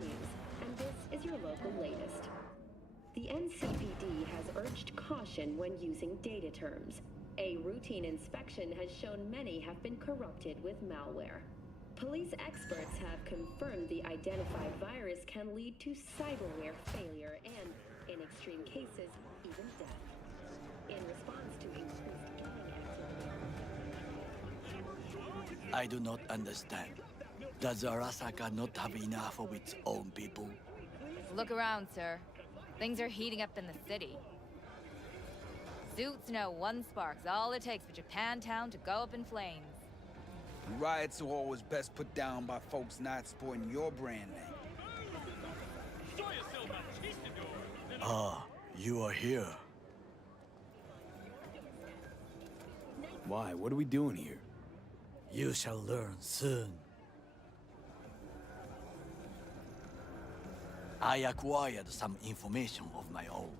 News, and this is your local latest. The NCPD has urged caution when using data terms. A routine inspection has shown many have been corrupted with malware. Police experts have confirmed the identified virus can lead to cyberware failure and, in extreme cases, even death. In response to increased gaming activity... I do not understand. Does Arasaka not have enough of its own people? Look around, sir. Things are heating up in the city. Suits know one spark's all it takes for Japantown to go up in flames. Riots are always best put down by folks not sporting your brand name. Ah, you are here. Why? What are we doing here? You shall learn soon. I acquired some information of my own.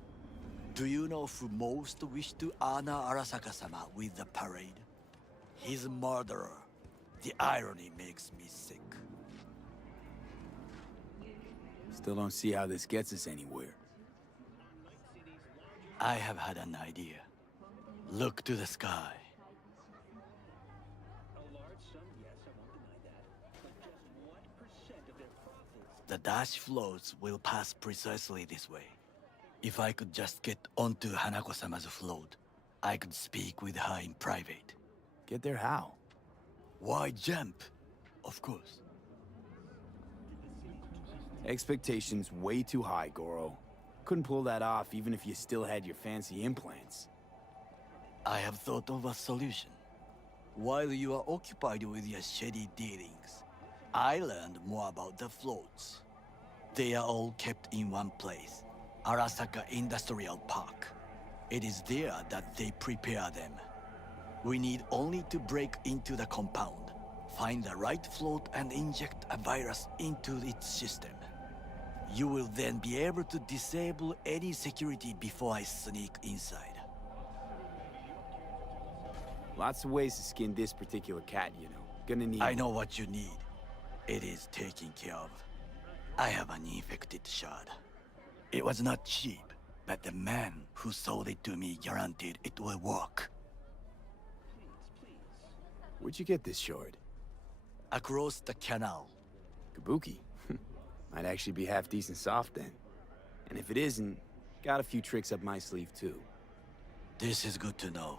Do you know who most wished to honor Arasaka-sama with the parade? His murderer. The irony makes me sick. Still don't see how this gets us anywhere. I have had an idea. Look to the sky. The dash floats will pass precisely this way. If I could just get onto Hanako-sama's float, I could speak with her in private. Get there how? Why jump? Of course. Expectations way too high, Goro. Couldn't pull that off even if you still had your fancy implants. I have thought of a solution. While you are occupied with your shady dealings, I learned more about the floats. They are all kept in one place, Arasaka Industrial Park. It is there that they prepare them. We need only to break into the compound, find the right float and inject a virus into its system. You will then be able to disable any security before I sneak inside. Lots of ways to skin this particular cat, you know. Gonna need... I know what you need. It is taken care of. I have an infected shard. It was not cheap, but the man who sold it to me guaranteed it will work. Where'd you get this shard? Across the canal. Kabuki? Might actually be half decent soft then. And if it isn't, got a few tricks up my sleeve too. This is good to know.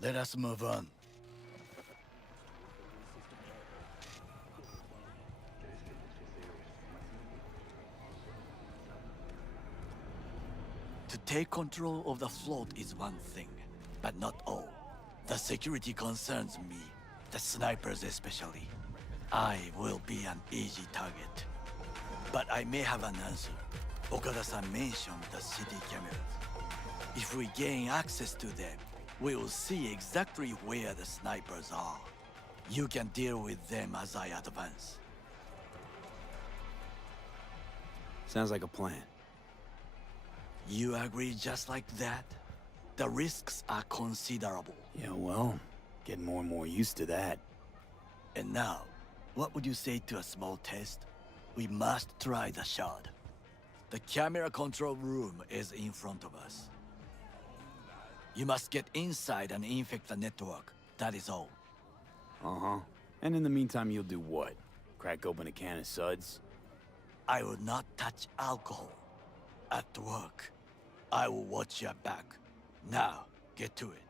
Let us move on. take control of the float is one thing, but not all. The security concerns me, the snipers especially. I will be an easy target. But I may have an answer. Okada-san mentioned the city cameras. If we gain access to them, we will see exactly where the snipers are. You can deal with them as I advance. Sounds like a plan. You agree just like that? The risks are considerable. Yeah, well, getting more and more used to that. And now, what would you say to a small test? We must try the shard. The camera control room is in front of us. You must get inside and infect the network. That is all. Uh-huh. And in the meantime, you'll do what? Crack open a can of suds? I will not touch alcohol. At work, I will watch your back. Now, get to it.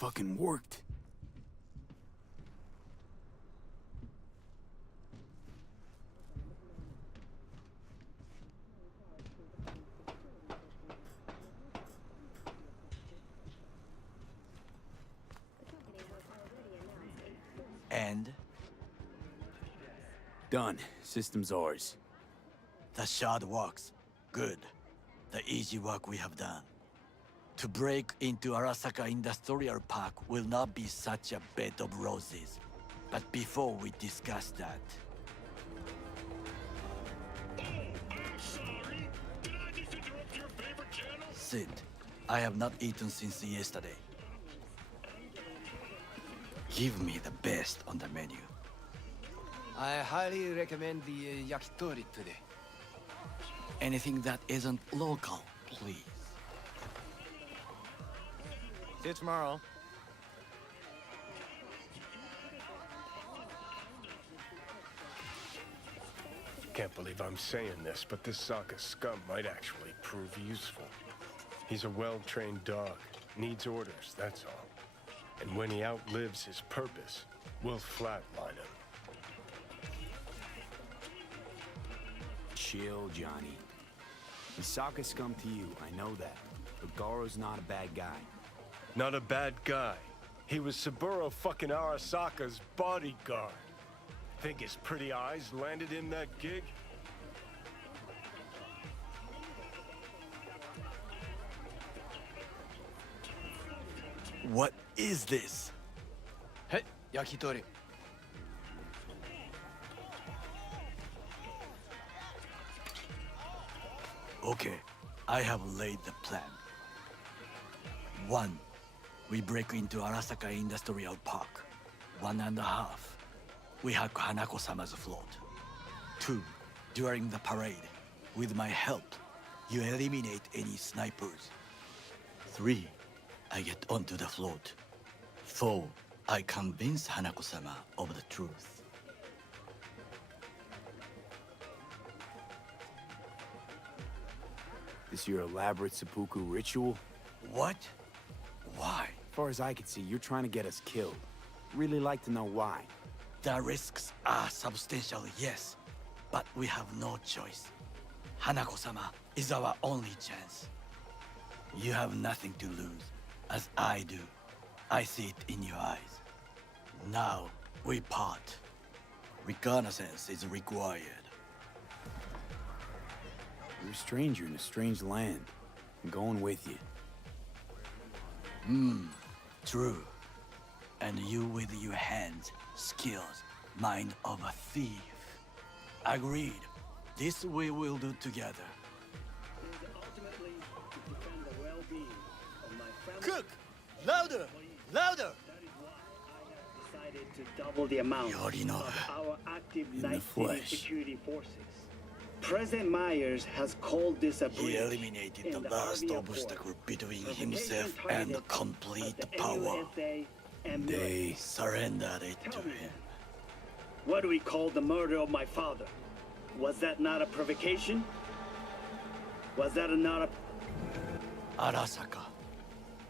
Fucking worked. And Done. System's ours. the shard works. Good. The easy work we have done. To break into Arasaka Industrial Park will not be such a bed of roses. But before we discuss that... Sorry. Did I just interrupt your favorite channel? Sid, I have not eaten since yesterday. Give me the best on the menu. I highly recommend the yakitori today. Anything that isn't local, please. See you tomorrow. Can't believe I'm saying this, but this Sokka scum might actually prove useful. He's a well-trained dog, needs orders, that's all. And when he outlives his purpose, we'll flatline him. Chill, Johnny. He's Sokka scum to you, I know that. But Garo's not a bad guy. Not a bad guy. He was Saburo fucking Arasaka's bodyguard. Think his pretty eyes landed in that gig? What is this? Hey, yakitori. Okay, I have laid the plan. 1. We break into Arasaka Industrial Park. 1.5. We hack Hanako-sama's float. 2. During the parade, with my help, you eliminate any snipers. 3. I get onto the float. 4. I convince Hanako-sama of the truth. This your elaborate seppuku ritual? What? Why? As far as I can see, you're trying to get us killed. Really like to know why. The risks are substantial, yes, but we have no choice. Hanako-sama is our only chance. You have nothing to lose, as I do. I see it in your eyes. Now, we part. Reconnaissance is required. You're a stranger in a strange land. I'm going with you. True. And you with your hands, skills, mind of a thief. Agreed. This we will do together. Is ultimately to defend the well-being of my family. Cook! Louder! Louder! That is why I have decided to double the amount Yorinobu, of our active in the night city flesh. security forces. President Myers has called this a He breach eliminated in the the last Army obstacle between Provocation himself targeted and complete at the power. NUSA and They surrendered it to Tell me him. what do we call the murder of my father? Was that not a provocation? Was that not a... Arasaka,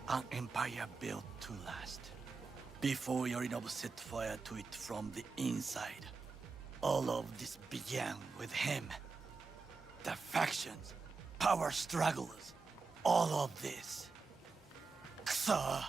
an empire built to last. Before Yorinobu set fire to it from the inside, all of this began with him. The factions, power strugglers, all of this. Kusa!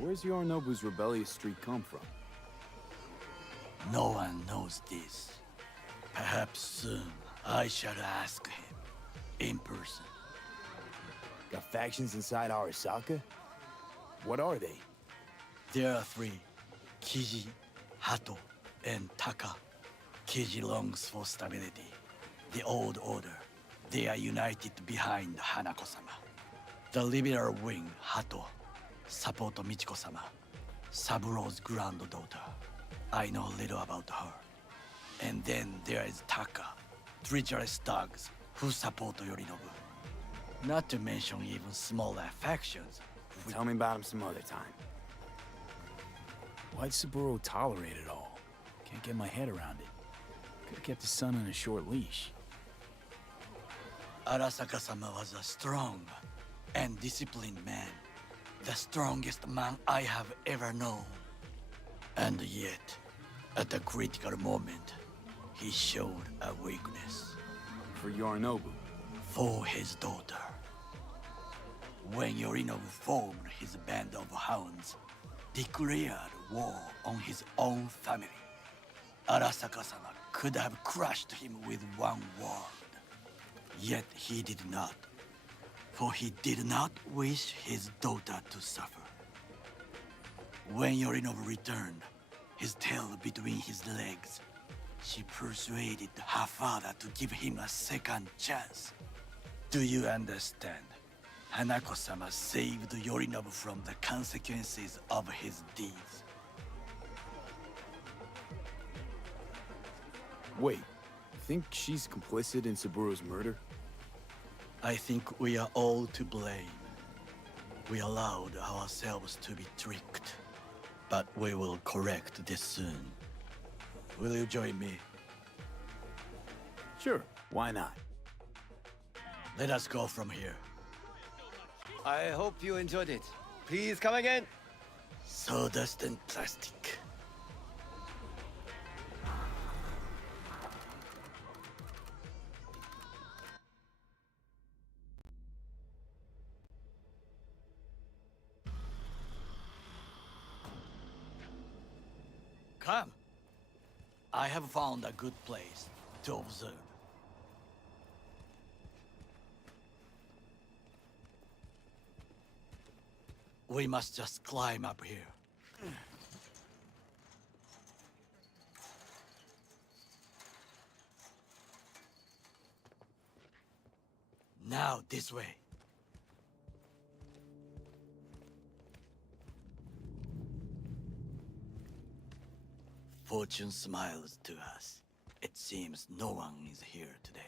Where's Yorinobu's rebellious streak come from? No one knows this. Perhaps soon I shall ask him in person. Got factions inside Arasaka? What are they? There are three: Kiji, Hato, and Taka. Kiji longs for stability. The old order. They are united behind Hanako-sama. The liberal wing, Hato, support Michiko-sama, Saburo's granddaughter. I know little about her. And then there is Taka, treacherous thugs who support Yorinobu. Not to mention even smaller factions. Tell me about him some other time. Why'd Saburo tolerate it all? Can't get my head around it. Could've kept his son on a short leash. Arasaka-sama was a strong and disciplined man. The strongest man I have ever known. And yet, at a critical moment, he showed a weakness. For Yorinobu. For his daughter. When Yorinobu formed his band of hounds, declared war on his own family, Arasaka-sama could have crushed him with one word. Yet he did not, for he did not wish his daughter to suffer. When Yorinobu returned, his tail between his legs, she persuaded her father to give him a second chance. Do you understand? Hanako-sama saved Yorinobu from the consequences of his deeds. Wait, you think she's complicit in Saburo's murder? I think we are all to blame. We allowed ourselves to be tricked. But we will correct this soon. Will you join me? Sure, why not? Let us go from here. I hope you enjoyed it. Please come again. Sawdust and plastic. Come. I have found a good place to observe. We must just climb up here. Now this way. Fortune smiles to us. It seems no one is here today.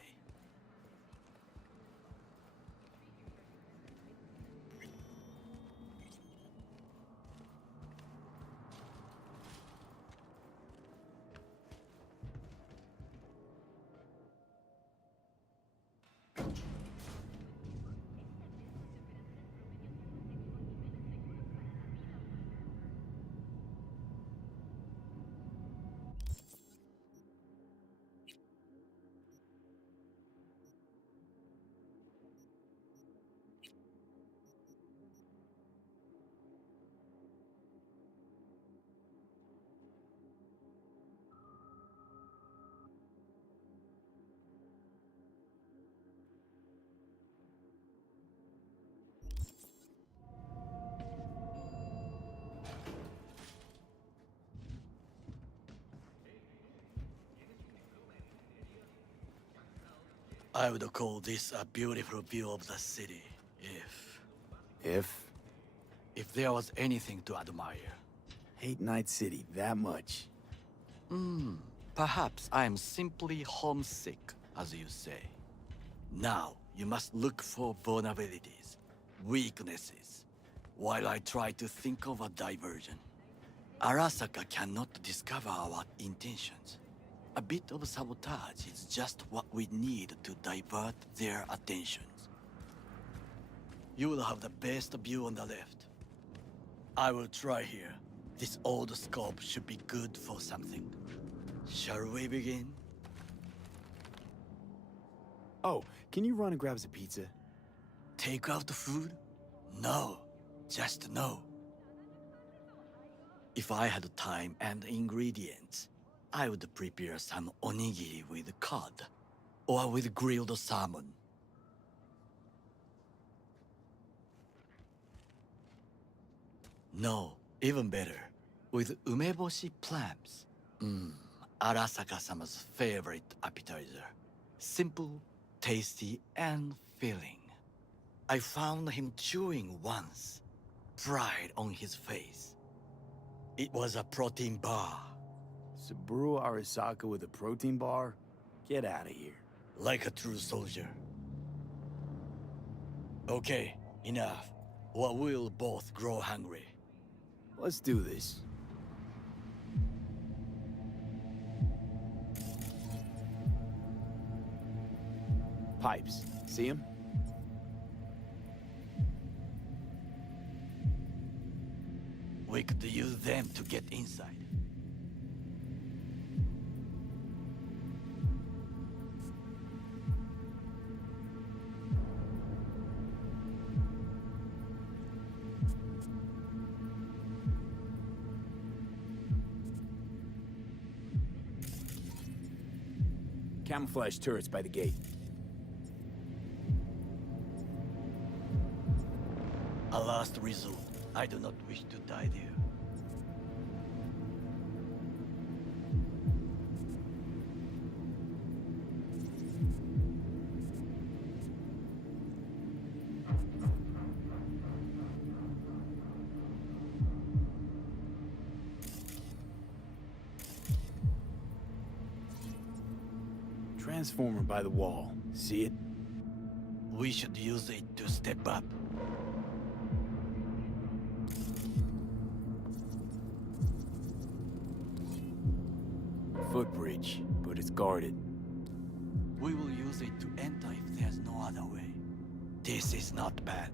I would call this a beautiful view of the city, if there was anything to admire. Hate Night City that much. Perhaps I am simply homesick, as you say. Now, you must look for vulnerabilities, weaknesses, while I try to think of a diversion. Arasaka cannot discover our intentions. A bit of sabotage is just what we need to divert their attentions. You will have the best view on the left. I will try here. This old scope should be good for something. Shall we begin? Oh, can you run and grab us a pizza? Take out the food? No, just no. If I had time and ingredients, I would prepare some onigiri with cod, or with grilled salmon. No, even better, with umeboshi clams. Arasaka-sama's favorite appetizer. Simple, tasty, and filling. I found him chewing once, pride on his face. It was a protein bar. Saburo Arasaka with a protein bar? Get out of here. Like a true soldier. Okay, enough. Or we'll both grow hungry. Let's do this. Pipes. See them? We could use them to get inside. Camouflage turrets by the gate. A last resort. I do not wish to die there. Transformer by the wall. See it? We should use it to step up. Footbridge, but it's guarded. We will use it to enter if there's no other way. This is not bad.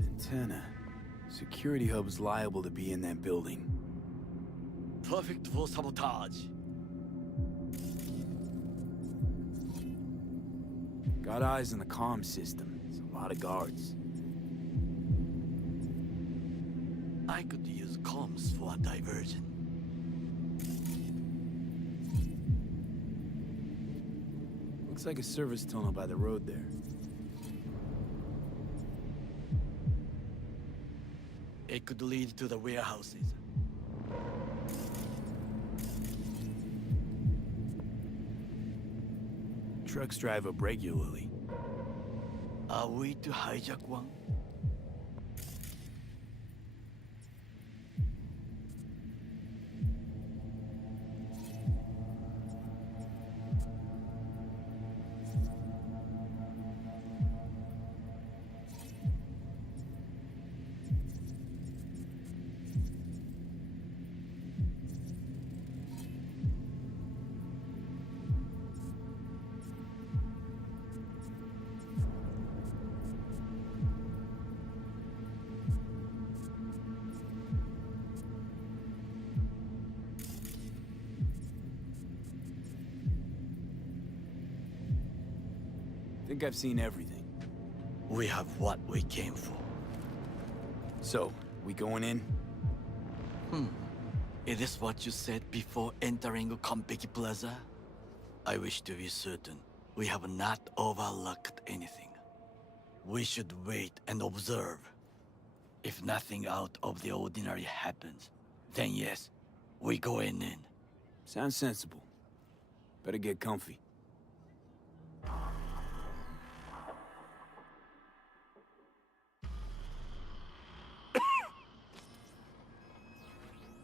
Antenna. Security hub's liable to be in that building. Perfect for sabotage. Got eyes on the comm system. It's a lot of guards. I could use comms for a diversion. Looks like a service tunnel by the road there. It could lead to the warehouses. Trucks drive up regularly. Are we to hijack one? Think I've seen everything. We have what we came for. So, we going in? Is this what you said before entering Konpeki Plaza? I wish to be certain we have not overlooked anything. We should wait and observe. If nothing out of the ordinary happens, then yes, we go in. Sounds sensible. Better get comfy.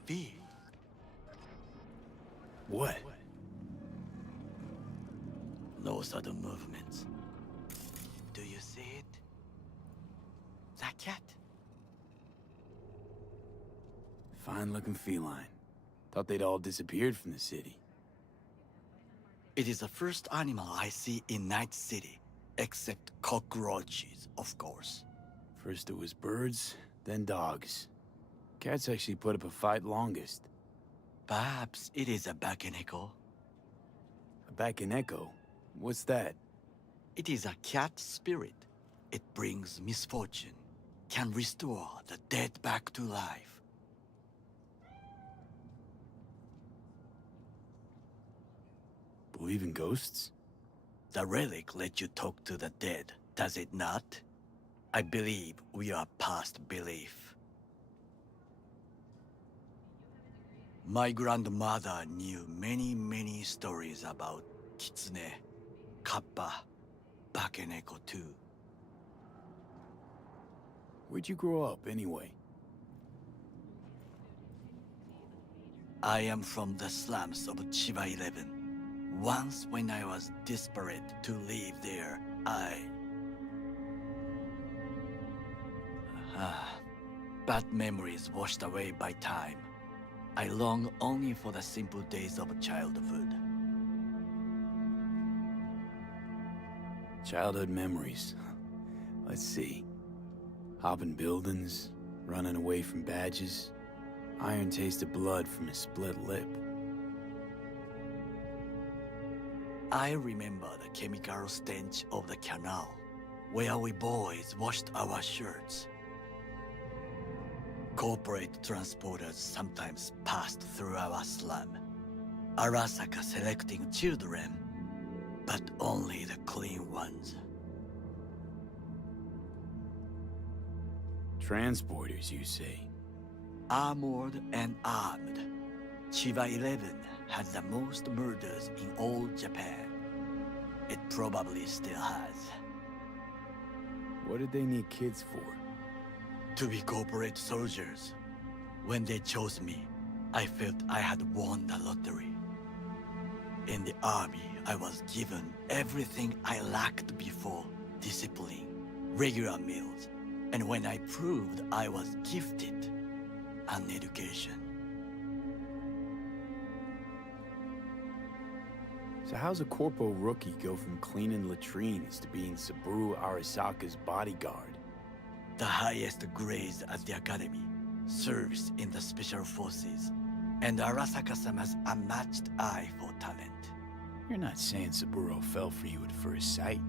V. What? No sudden movements. Do you see it? That cat? Fine-looking feline. Thought they'd all disappeared from the city. It is the first animal I see in Night City, except cockroaches, of course. First it was birds, then dogs. Cats actually put up a fight longest. Perhaps it is a bakeneko. A back and echo? What's that? It is a cat spirit. It brings misfortune, can restore the dead back to life. Believe in ghosts? The relic lets you talk to the dead, does it not? I believe we are past belief. My grandmother knew many stories about Kitsune, Kappa, Bakeneko too. Where'd you grow up, anyway? I am from the slums of Chiba 11. Once when I was desperate to live there, bad memories washed away by time. I long only for the simple days of childhood. Childhood memories. Let's see. Hopping buildings, running away from badges, iron taste of blood from a split lip. I remember the chemical stench of the canal, where we boys washed our shirts. Corporate transporters sometimes passed through our slum, Arasaka selecting children, but only the clean ones. Transporters, you say? Armored and armed, Chiba 11 had the most murders in all Japan. It probably still has. What did they need kids for? To be corporate soldiers. When they chose me, I felt I had won the lottery. In the army, I was given everything I lacked before: discipline, regular meals, and when I proved I was gifted, an education. So how's a corpo rookie go from cleaning latrines to being Saburo Arasaka's bodyguard? The highest grades at the academy, service in the special forces, and Arasaka-sama's unmatched eye for talent. You're not saying Saburo fell for you at first sight.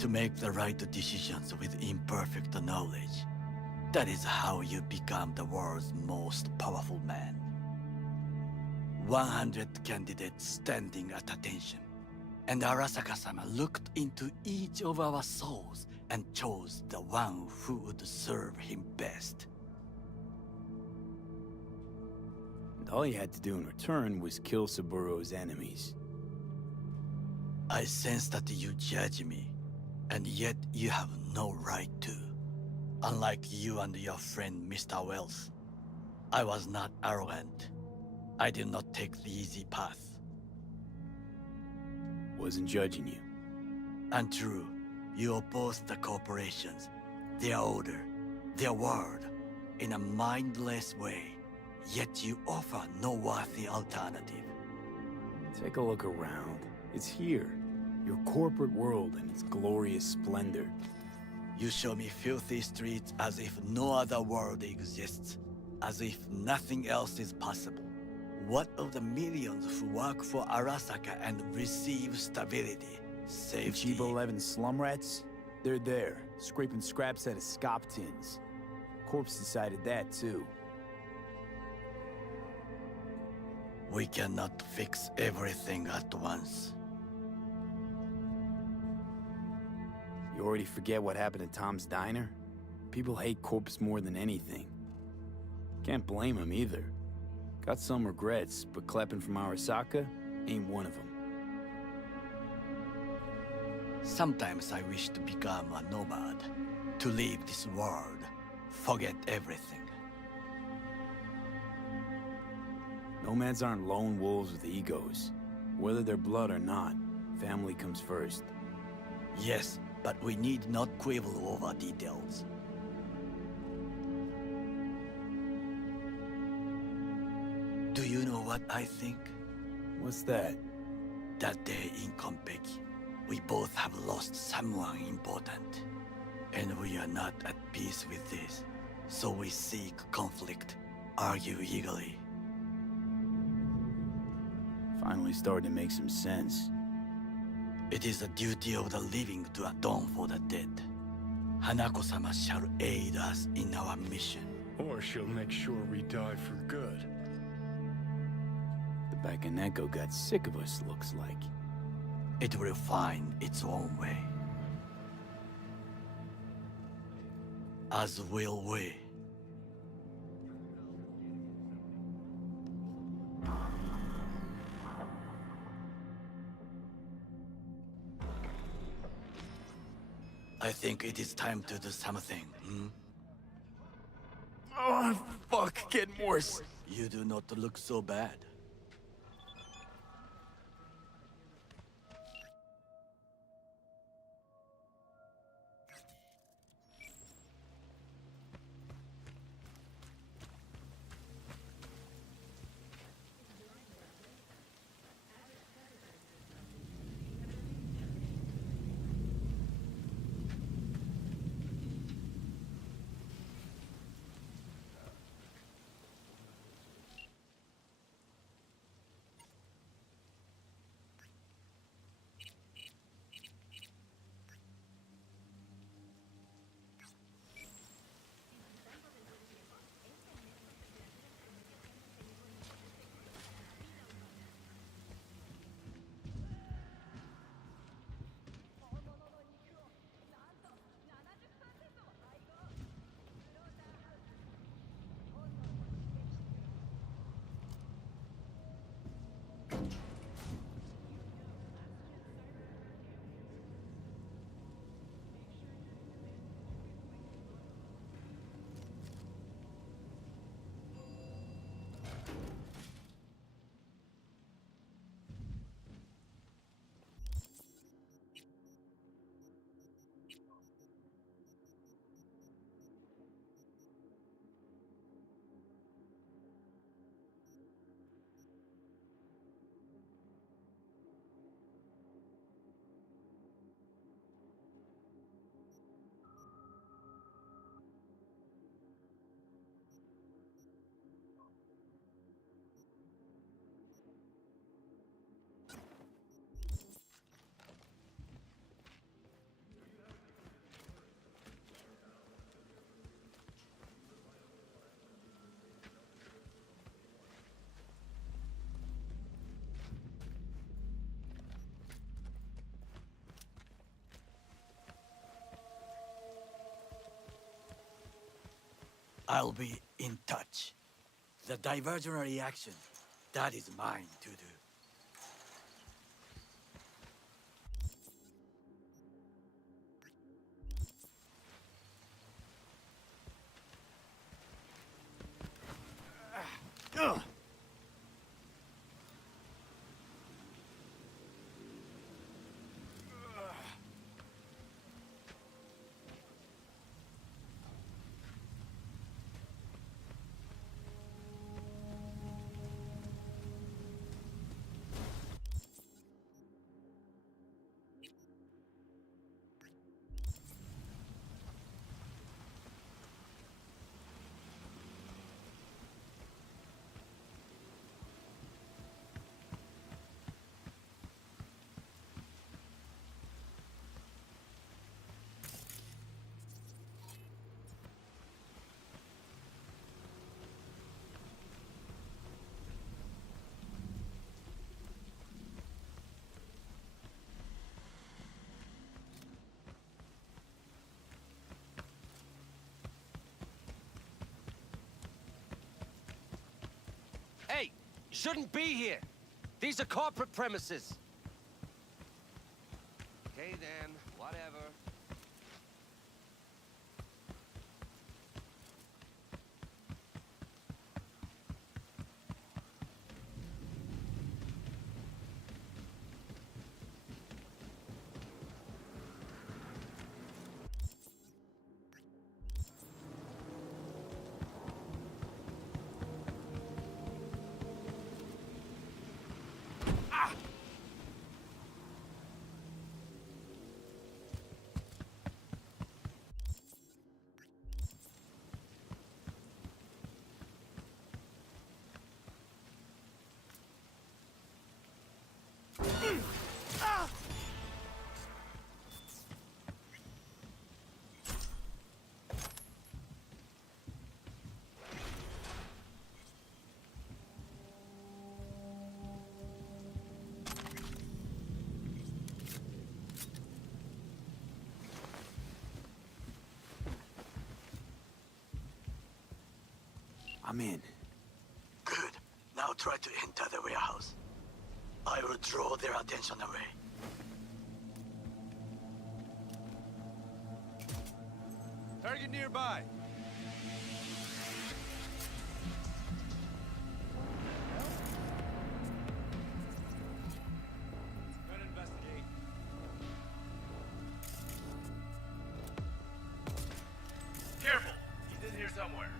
To make the right decisions with imperfect knowledge, that is how you become the world's most powerful man. 100 candidates standing at attention, and Arasaka-sama looked into each of our souls and chose the one who would serve him best. And all you had to do in return was kill Saburo's enemies. I sense that you judge me, and yet you have no right to. Unlike you and your friend Mr. Wells, I was not arrogant. I did not take the easy path. Wasn't judging you. Untrue, you oppose the corporations, their order, their word, in a mindless way, yet you offer no worthy alternative. Take a look around. It's here. Your corporate world in its glorious splendor. You show me filthy streets as if no other world exists, as if nothing else is possible. What of the millions who work for Arasaka and receive stability, safety? Chiba 11 slum rats? They're there, scraping scraps out of scop tins. Corpse decided that, too. We cannot fix everything at once. You already forget what happened at Tom's Diner? People hate Corpse more than anything. Can't blame him either. Got some regrets, but clapping from Arasaka ain't one of them. Sometimes I wish to become a nomad, to leave this world, forget everything. Nomads aren't lone wolves with egos. Whether they're blood or not, family comes first. Yes, but we need not quibble over details. Do you know what I think? What's that? That day in Konpeki, we both have lost someone important. And we are not at peace with this. So we seek conflict, argue eagerly. Finally starting to make some sense. It is the duty of the living to atone for the dead. Hanako-sama shall aid us in our mission. Or she'll make sure we die for good. The Bakaneko got sick of us, looks like. It will find its own way. As will we. I think it is time to do something, Oh, fuck, getting worse. You do not look so bad. I'll be in touch. The diversionary action, that is mine to do. Hey, you shouldn't be here. These are corporate premises. Okay then, whatever. I'm in. Good. Now try to enter the warehouse. I will draw their attention away. Target nearby. Gonna investigate. Careful! He's in here somewhere.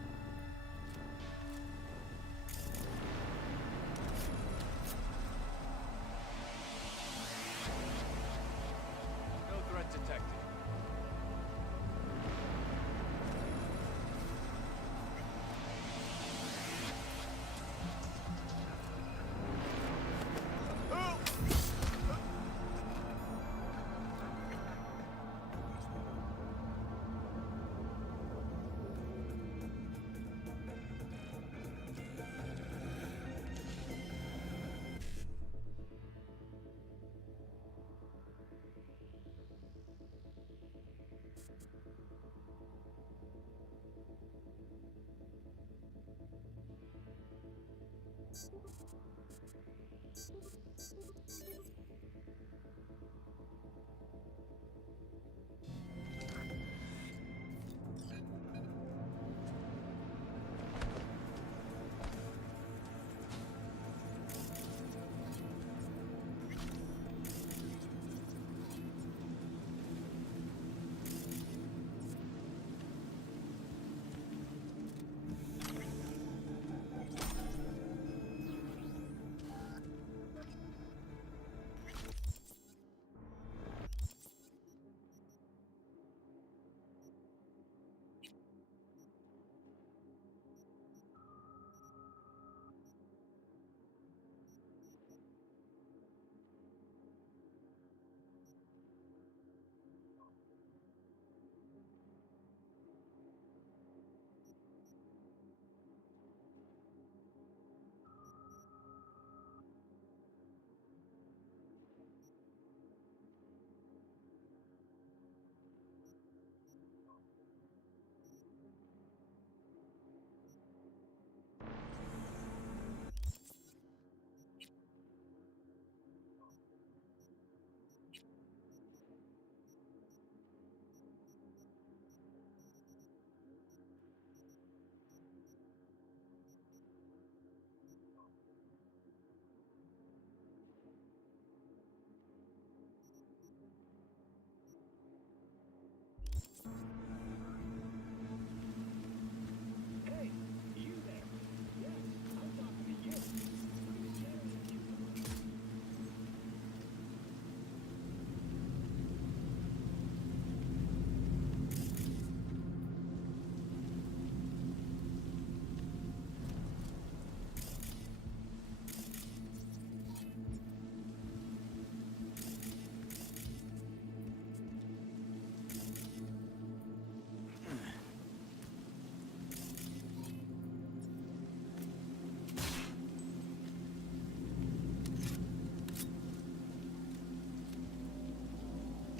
No threat detected.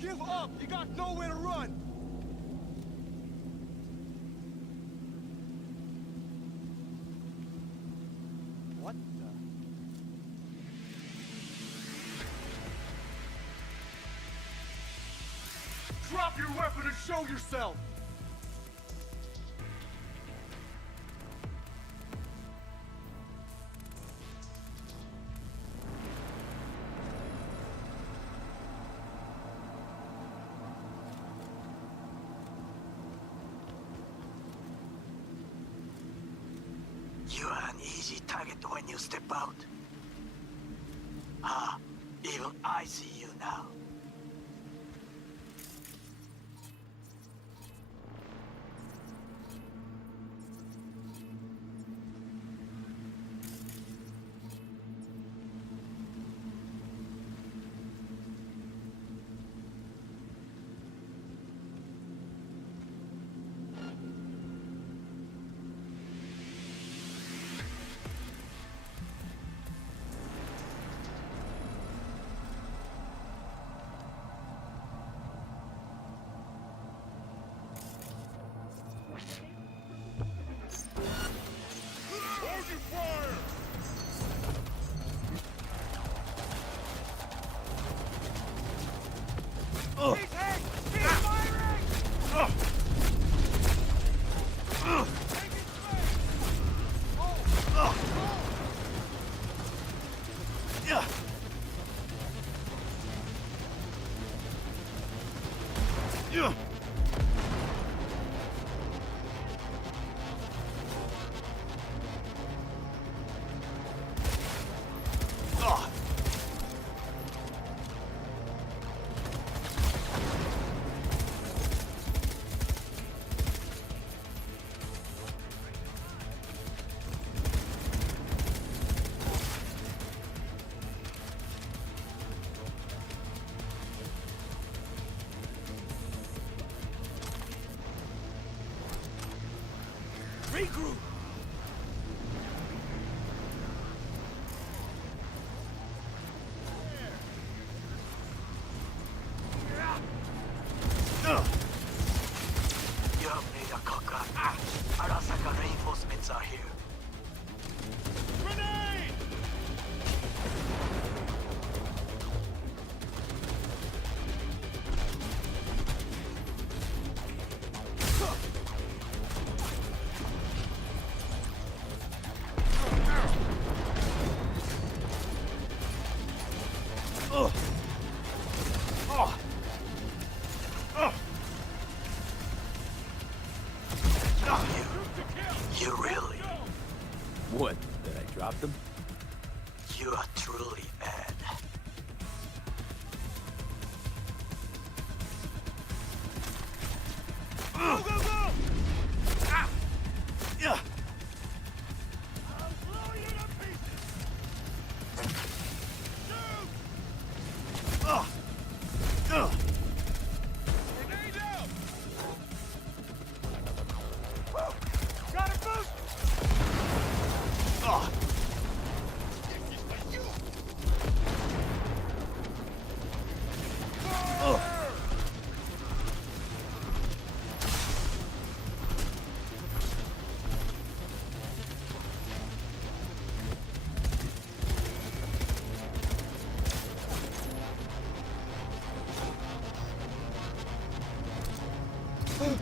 Give up! You got nowhere to run! What the? Drop your weapon and show yourself! You are an easy target when you step out. Ah, even I see you now. He's hit! He's firing! Take his place! Yeah. Yeah. Regroup! You have made a contact. Arasaka reinforcements are here. Grenade! You really? What? Did I drop them? You are truly Ed. Go, go, go! Yeah. I'll blow you to pieces! Shoot! Grenade out! Woo! Got a boost!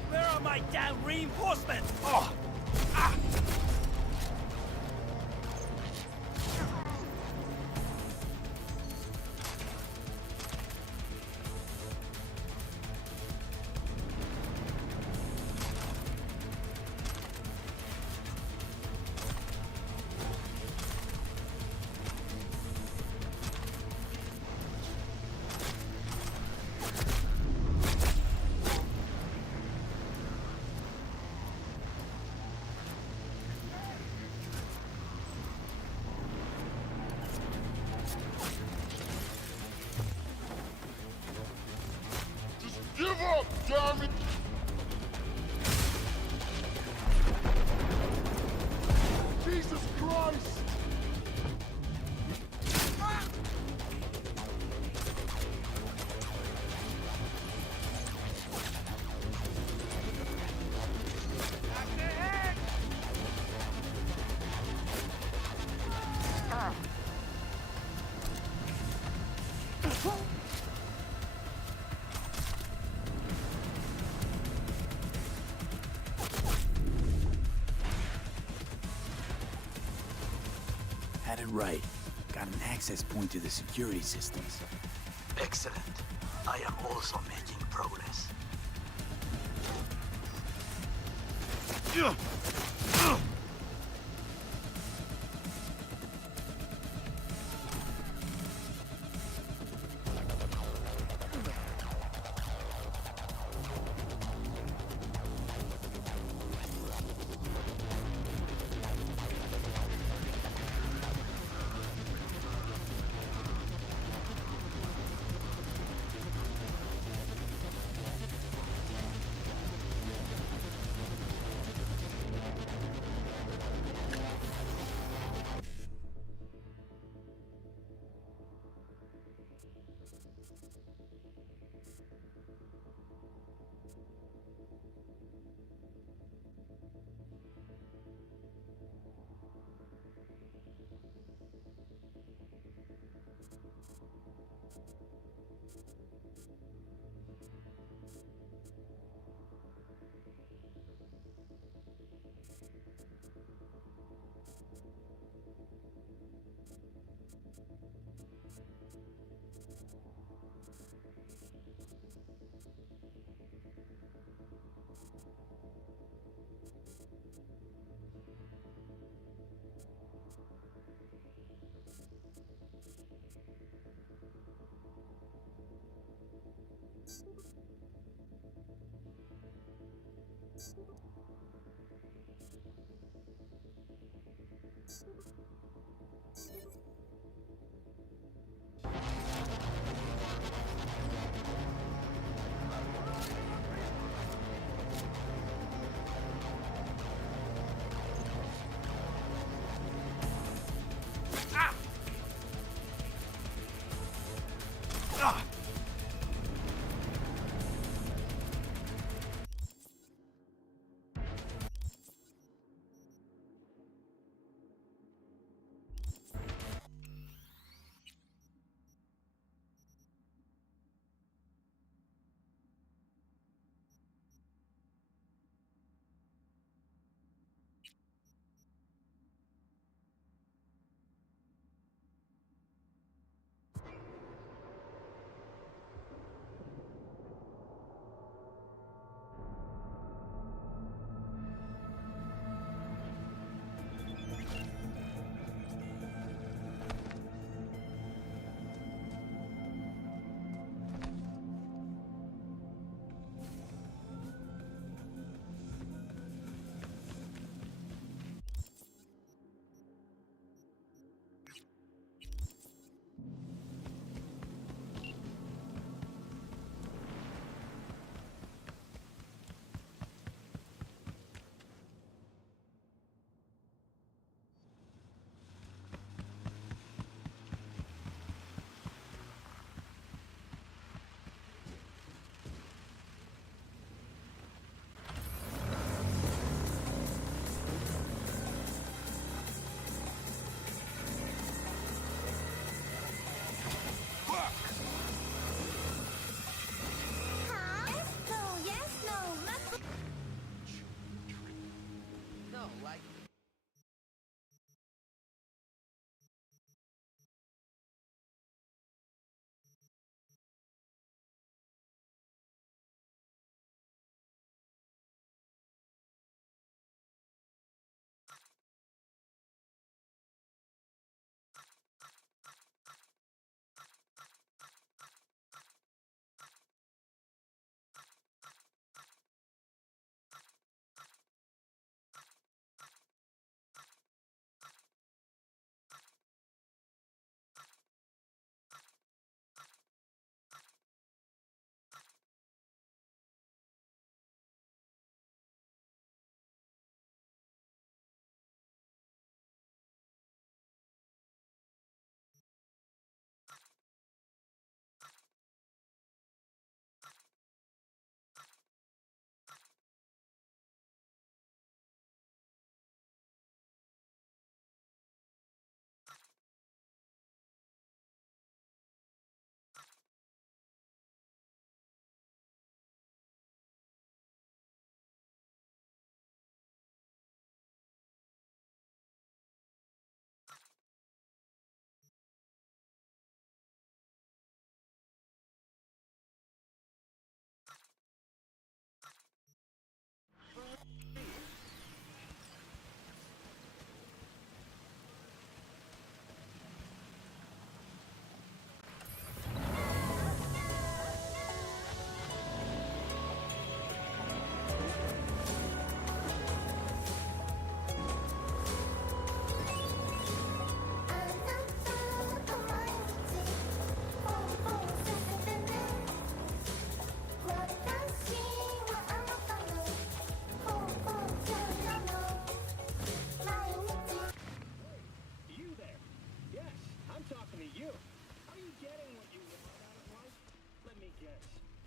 Where are my damn reinforcements? Give up, damn it! Jesus Christ! Back their head! Had it right. Got an access point to the security systems. Excellent. I am also making progress.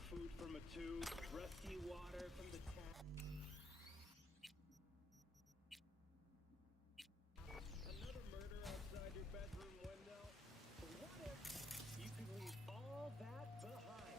Food from a tube, rusty water from the tap. Another murder outside your bedroom window. What if you could leave all that behind?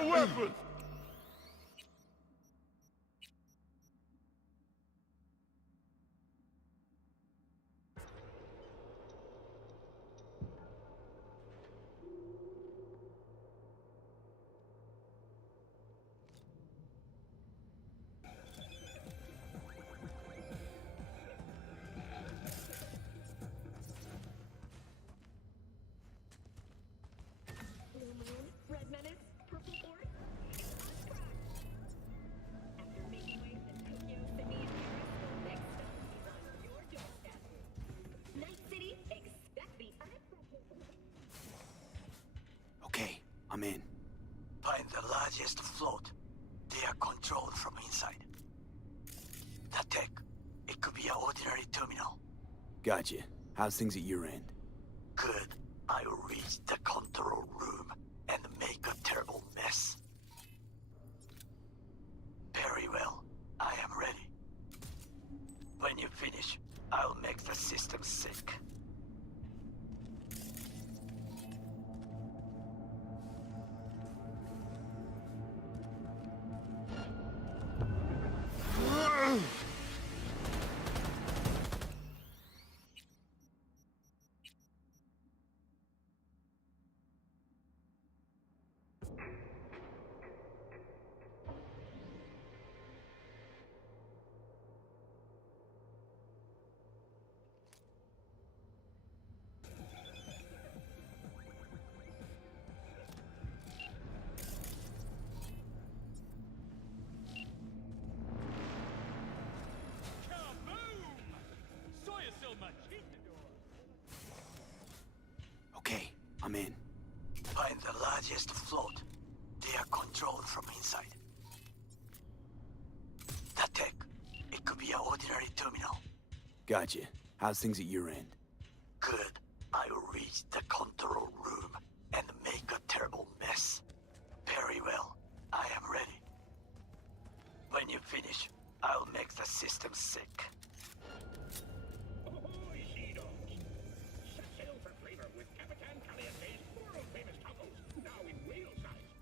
your weapons! Blue Moon, Red Menace, Purple Force, it's on track. After making waves in Tokyo, Sydney, and Paris, the next stop is on your doorstep. Night City, expect the unexpected. Okay, I'm in. Find the largest float. They are controlled from inside. The tech. It could be an ordinary terminal. Gotcha. How's things at your end? Good. I will reach the control room and make a terrible mess. Very well. I am ready. When you finish, I'll make the system sick. Okay, I'm in. Find the largest float. They are controlled from inside. The tech. It could be an ordinary terminal. Gotcha. How's things at your end? Good. I will reach the control room and make a terrible mess. Very well. I am ready. When you finish, I'll make the system sick. Ahoy, sea dogs! Set sail for flavor with Capitan Caliente's world-famous tacos, now in whale size.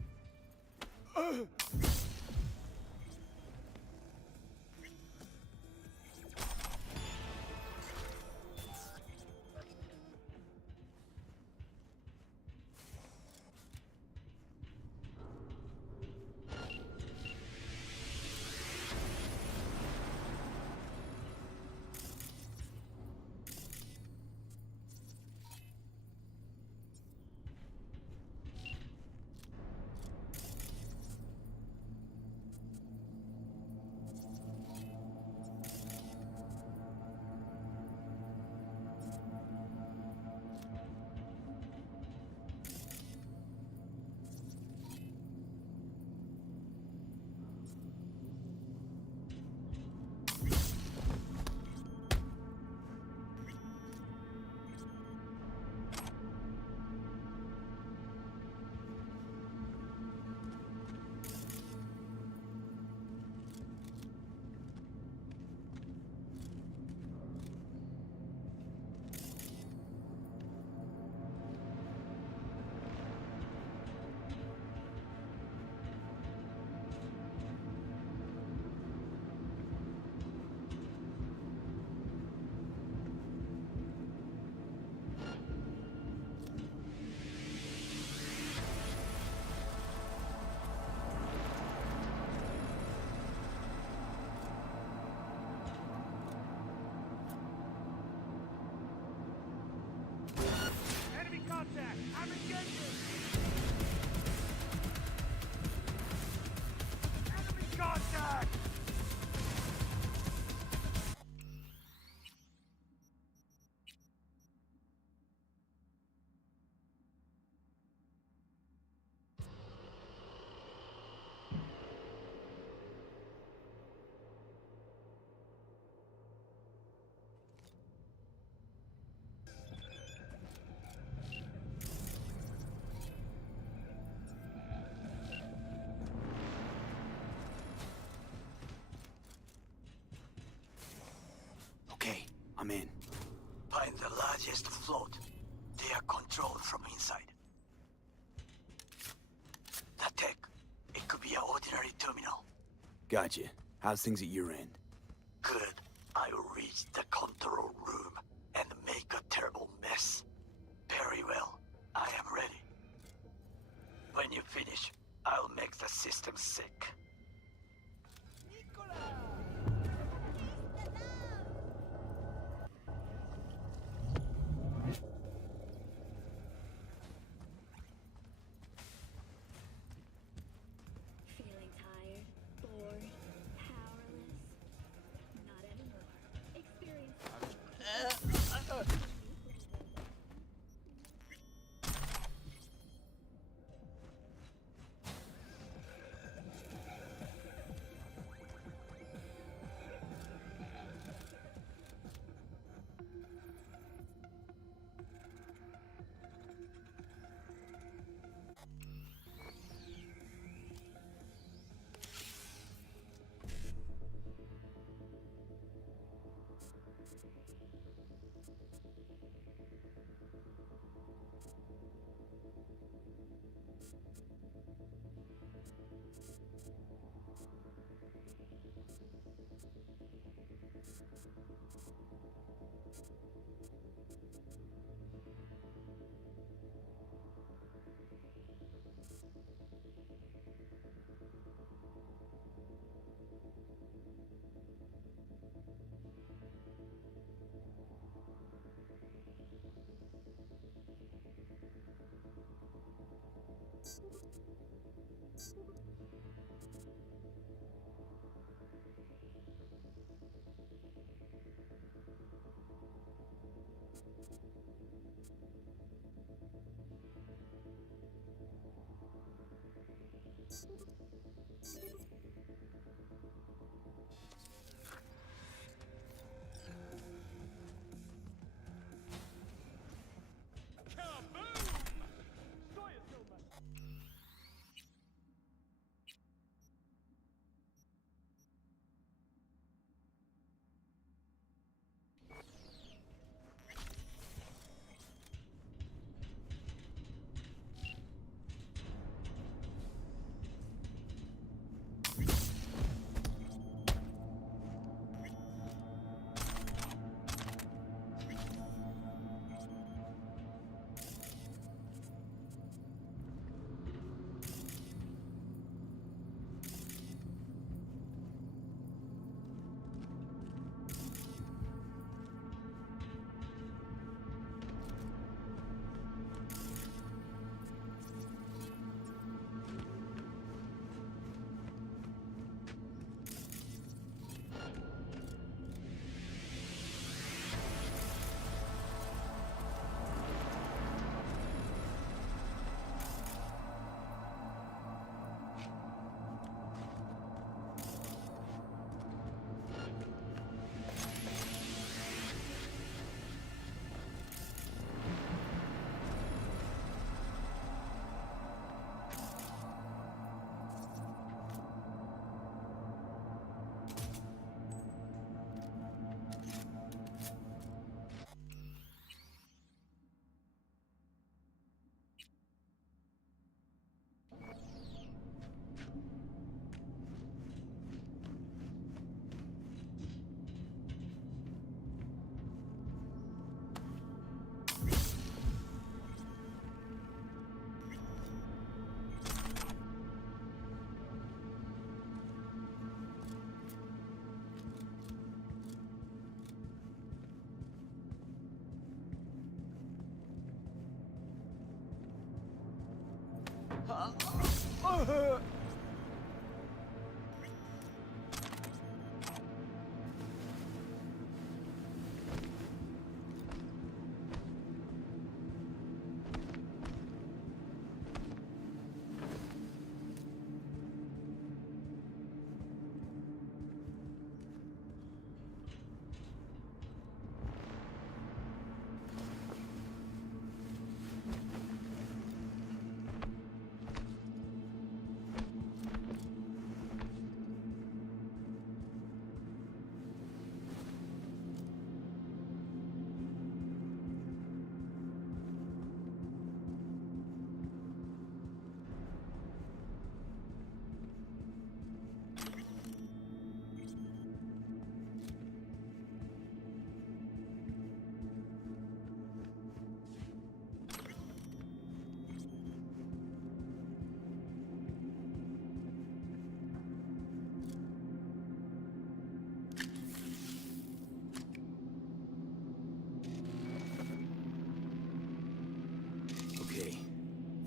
Enemy contact! I'm engaging! Enemy contact! Okay, I'm in. Find the largest float. They are controlled from inside. The tech. Gotcha. How's things at your end? Good. I'll reach the control room and make a terrible mess. Very well. I am ready. When you finish, I'll make the system sick. Feeling tired, bored, powerless? Not anymore. Experience.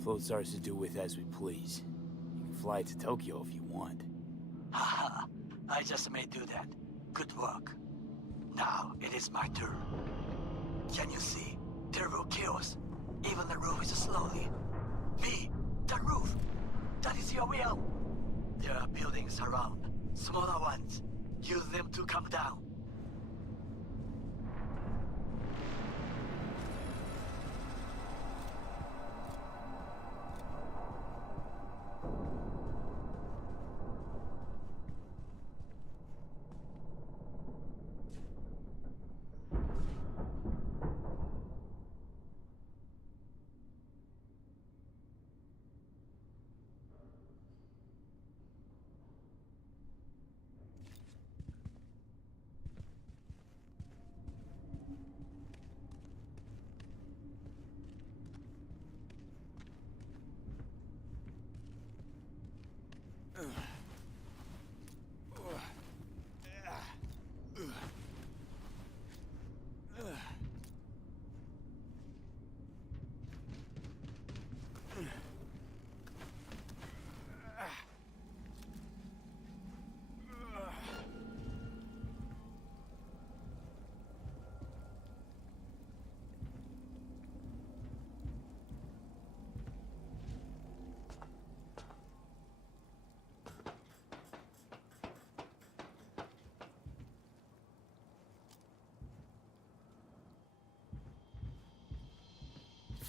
Float's ours to do with as we please. You can fly to Tokyo if you want. Haha, I just may do that. Good work. Now it is my turn. Can you see? Terrible chaos. Even the roof is slowly. Me, the roof. That is your will. There are buildings around. Smaller ones. Use them to come down.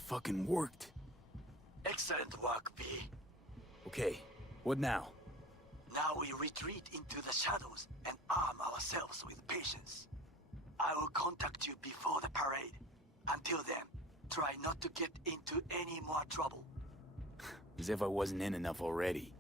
Fucking worked. Excellent work, B. Okay, what now? Now we retreat into the shadows and arm ourselves with patience. I will contact you before the parade. Until then, try not to get into any more trouble. As if I wasn't in enough already.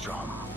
Maelstrom.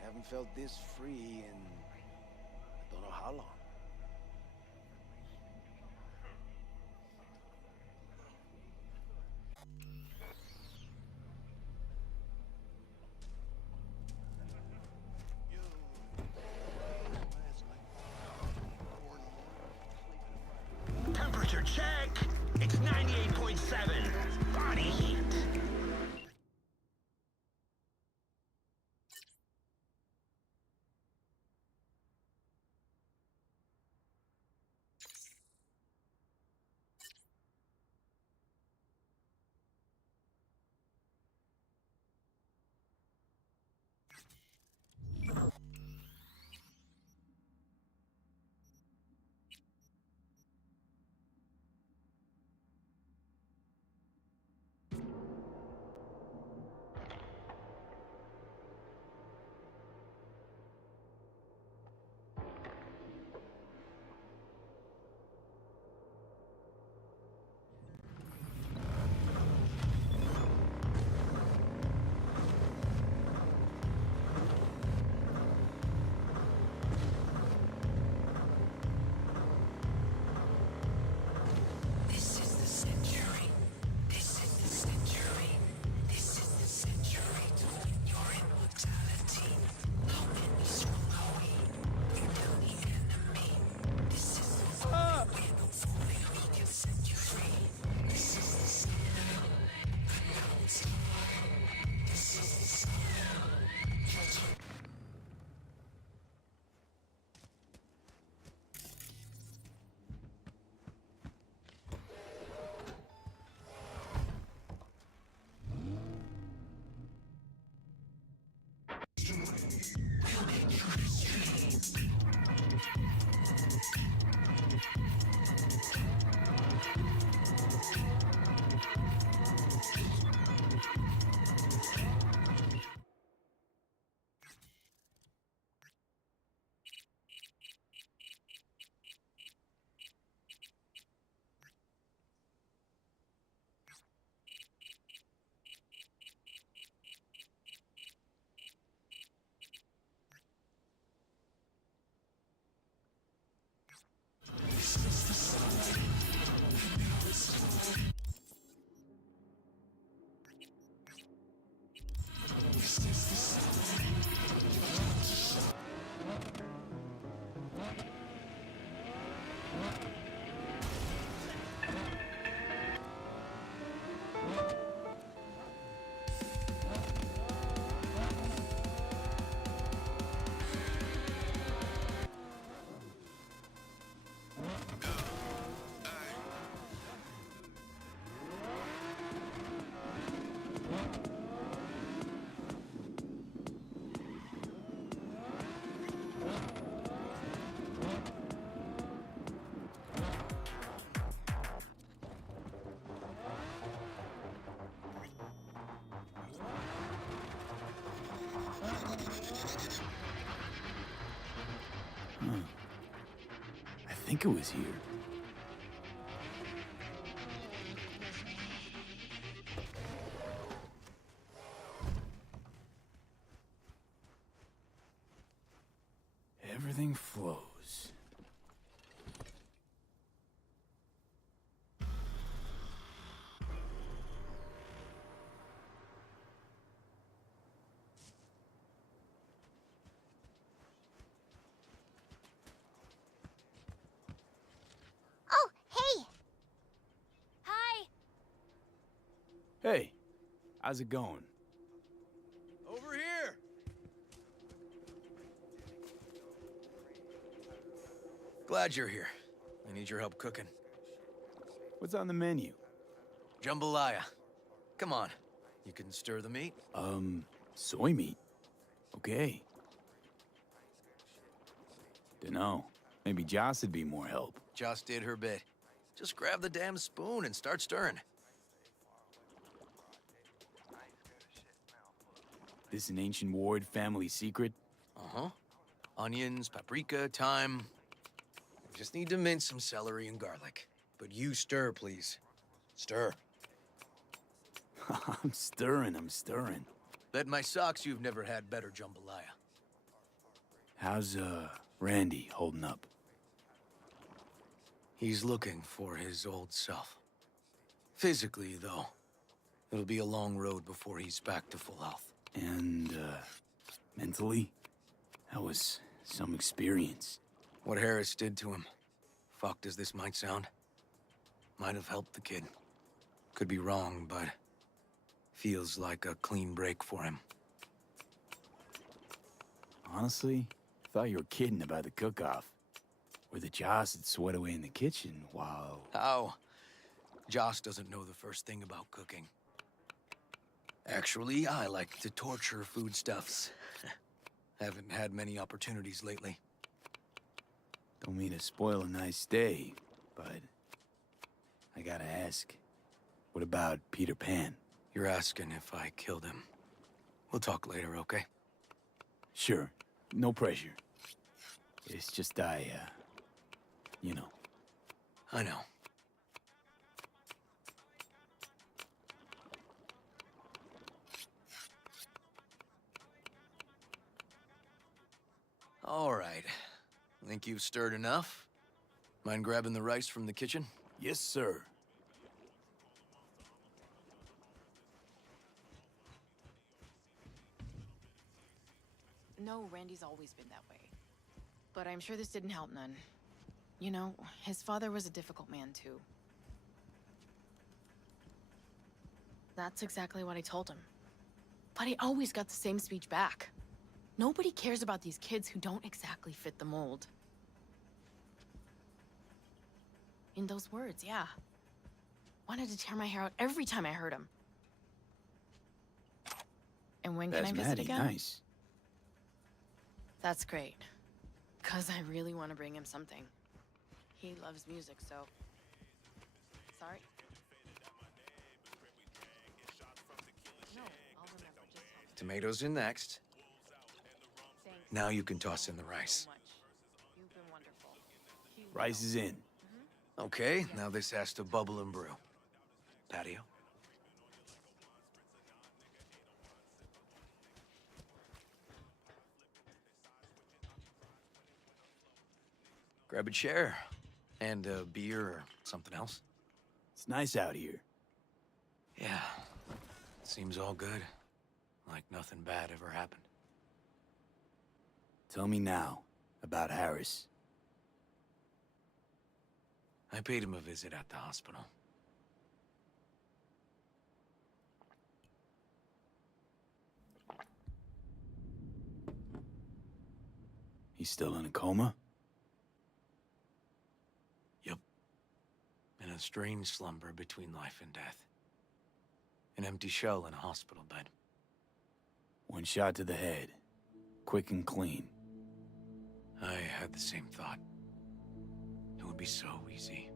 I haven't felt this free in I don't know how long. Temperature check. It's 98.7. Body heat. Huh. I think it was here. Everything flows. Oh, hey! Hi! Hey, how's it going? Over here! Glad you're here. I need your help cooking. What's on the menu? Jambalaya. Come on. You can stir the meat? Soy meat. Okay. Dunno. Maybe Joss would be more help. Joss did her bit. Just grab the damn spoon and start stirring. This an ancient Ward family secret? Uh-huh. Onions, paprika, thyme. Just need to mince some celery and garlic. But you stir, please. Stir. I'm stirring. Bet my socks you've never had better jambalaya. How's, Randy holding up? He's looking for his old self. Physically, though. It'll be a long road before he's back to full health. And, mentally? That was some experience. What Harris did to him, fucked as this might sound, might have helped the kid. Could be wrong, but feels like a clean break for him. Honestly, thought you were kidding about the cook-off. Where the Joss would sweat away in the kitchen while... How? Joss doesn't know the first thing about cooking. Actually, I like to torture foodstuffs. Haven't had many opportunities lately. Don't mean to spoil a nice day, but... I gotta ask. What about Peter Pan? You're asking if I killed him. We'll talk later, okay? Sure. No pressure. It's just you know. I know. All right. Think you've stirred enough? Mind grabbing the rice from the kitchen? Yes, sir. No, Randy's always been that way. But I'm sure this didn't help none. You know, his father was a difficult man, too. That's exactly what I told him. But he always got the same speech back. Nobody cares about these kids who don't exactly fit the mold. In those words, yeah. Wanted to tear my hair out every time I heard him. And when can I visit Maddie, again? nice. That's great. 'Cause I really want to bring him something. He loves music, so... Sorry? No, I'll remember. Just... Tomatoes in next. Thanks. Now you can toss in the rice. So much. You've been wonderful. Rice is in. Okay, now this has to bubble and brew. Patio. Grab a chair. And a beer or something else. It's nice out here. Yeah. Seems all good. Like nothing bad ever happened. Tell me now about Harris. I paid him a visit at the hospital. He's still in a coma? Yep. In a strange slumber between life and death. An empty shell in a hospital bed. One shot to the head. Quick and clean. I had the same thought. It would be so easy.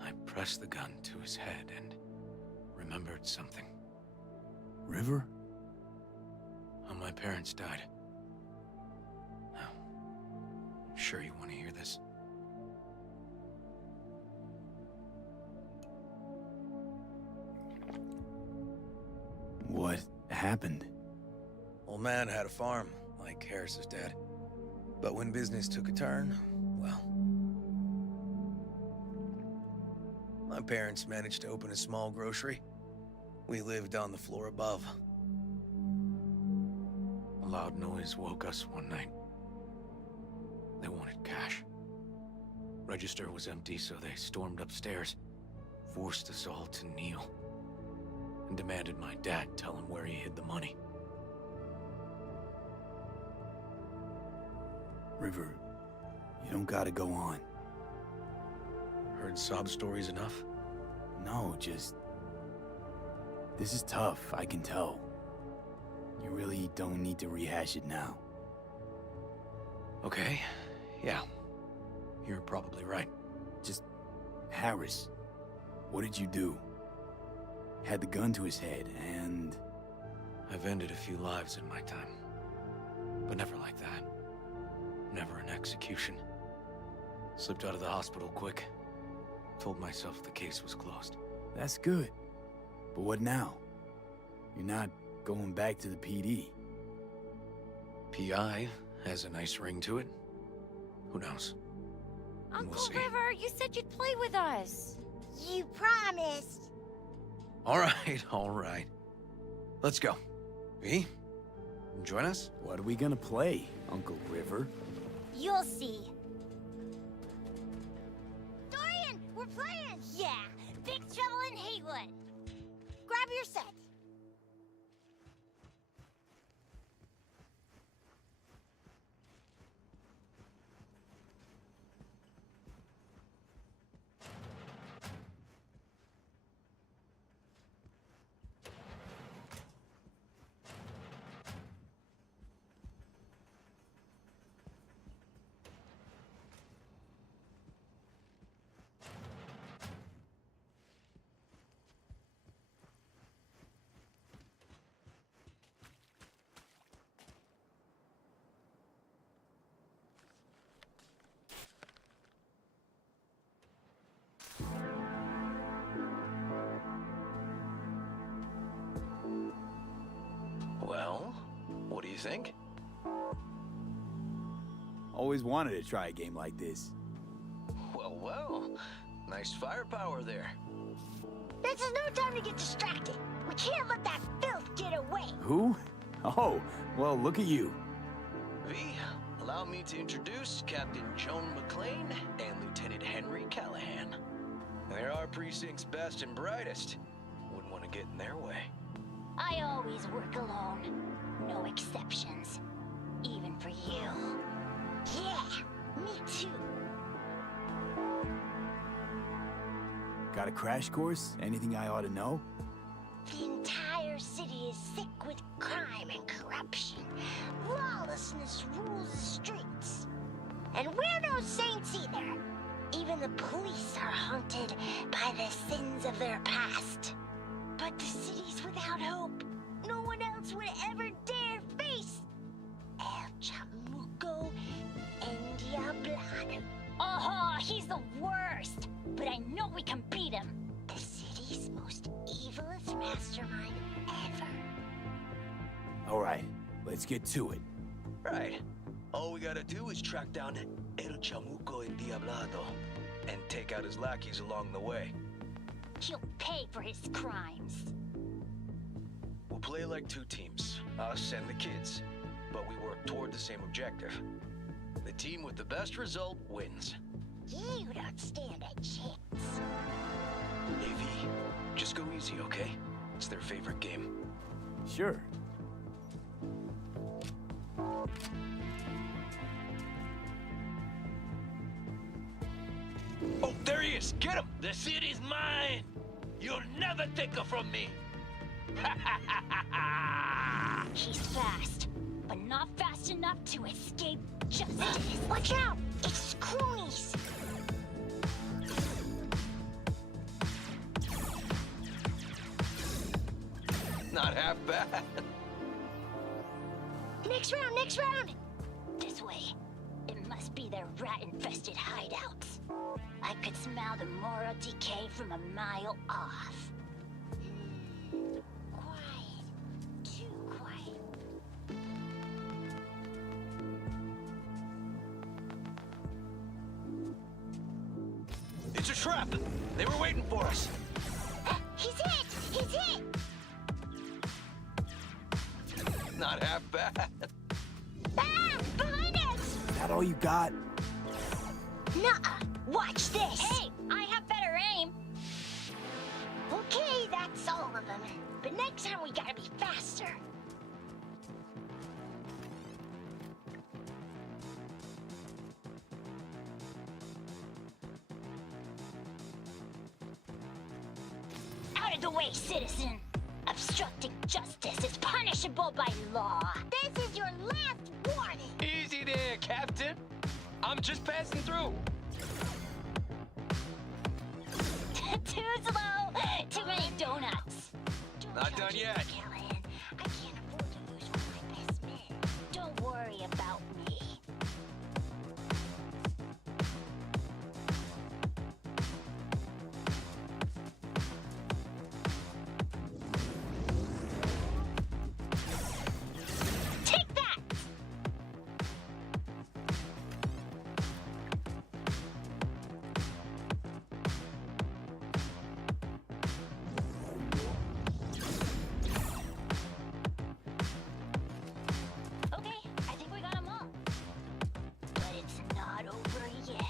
I pressed the gun to his head and remembered something. River? On my my parents died. Sure you want to hear this? What happened? Old man had a farm, like Harris's dad. But when business took a turn, well... my parents managed to open a small grocery. We lived on the floor above. A loud noise woke us one night. They wanted cash. Register was empty, so they stormed upstairs, forced us all to kneel, and demanded my dad tell him where he hid the money. River, you don't gotta go on. Heard sob stories enough? No, just... This is tough, I can tell. You really don't need to rehash it now. Okay, yeah. You're probably right. Just... Harris, what did you do? Had the gun to his head, and... I've ended a few lives in my time. But never like that. Never an execution. Slipped out of the hospital quick. Told myself the case was closed. That's good. But what now? You're not going back to the PD. PI has a nice ring to it. Who knows? Uncle River, you said you'd play with us. You promised. All right. Let's go. V, join us? What are we gonna play, Uncle River? You'll see. Dorian, we're playing! Yeah, Big Trouble in Haywood. Grab your set. Well, what do you think? Always wanted to try a game like this. Well. Nice firepower there. This is no time to get distracted. We can't let that filth get away. Who? Oh, well, look at you. V, allow me to introduce Captain Joan McClane and Lieutenant Henry Callahan. They're our precinct's best and brightest. Wouldn't want to get in their way. I always work alone. No exceptions. Even for you. Yeah, me too. Got a crash course? Anything I ought to know? The entire city is sick with crime and corruption. Lawlessness rules the streets. And we're no saints either. Even the police are haunted by the sins of their past. But the city's without hope. No one else would ever dare face El Chamuco and Diablado. Oh, he's the worst. But I know we can beat him. The city's most evilest mastermind ever. All right, let's get to it. Right. All we gotta do is track down El Chamuco and Diablado and take out his lackeys along the way. He'll pay for his crimes. We'll play like two teams, us and the kids, but we work toward the same objective. The team with the best result wins. You don't stand a chance. Hey, V, just go easy, okay? It's their favorite game. Sure. Oh, there he is! Get him! The city's mine! You'll never take her from me! He's fast, but not fast enough to escape justice. Watch out! It's cronies! Not half bad. Next round, next round! This way. It must be their rat-infested hideouts. I could smell the moral decay from a mile off. Quiet. Too quiet. It's a trap! They were waiting for us! He's hit! He's hit! Not half bad. Ah! Behind us! Is that all you got? Nuh-uh. Watch this! Hey, I have better aim. Okay, that's all of them. But next time we gotta be faster. Out of the way, citizen! Obstructing justice is punishable by law. This is your last warning. Easy there, Captain. I'm just passing through. Too slow. Too many donuts. Not done yet. Callahan, I can't afford to lose one of my best men. Don't worry about me. Take that! Okay, I think we got them all. But it's not over yet.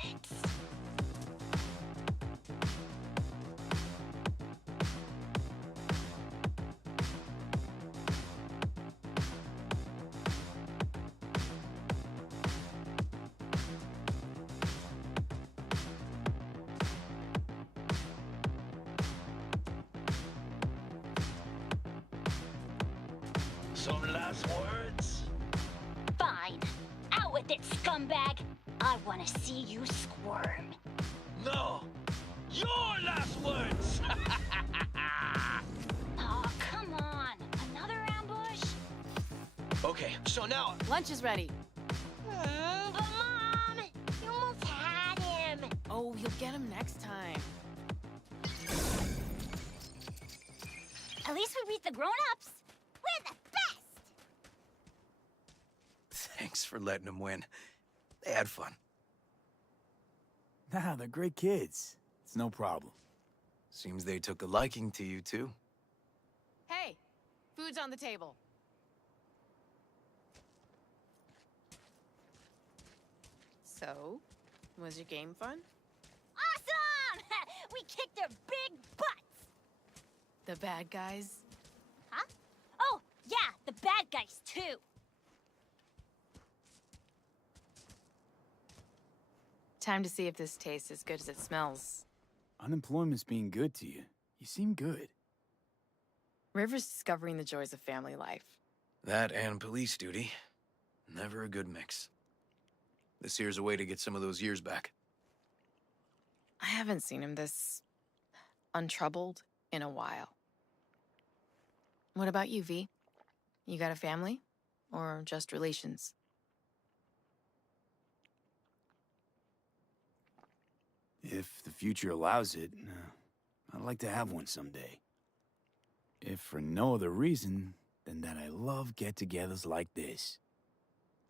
Some last words? Fine. Out with it, scumbag. I want to see you squirm. No! Your last words! Oh, come on. Another ambush? Okay, so now... Lunch is ready. But Mom, you almost had him. Oh, you'll get him next time. At least we beat the grown-ups. We're the best! Thanks for letting them win. They had fun. Nah, they're great kids. It's no problem. Seems they took a liking to you, too. Hey, food's on the table. So, was your game fun? Awesome! We kicked their big butts! The bad guys? Huh? Oh, yeah, the bad guys, too. Time to see if this tastes as good as it smells. Unemployment's being good to you. You seem good. River's discovering the joys of family life. That and police duty. Never a good mix. This here's a way to get some of those years back. I haven't seen him this untroubled in a while. What about you, V? You got a family? Or just relations? If the future allows it, I'd like to have one someday. If for no other reason than that I love get-togethers like this.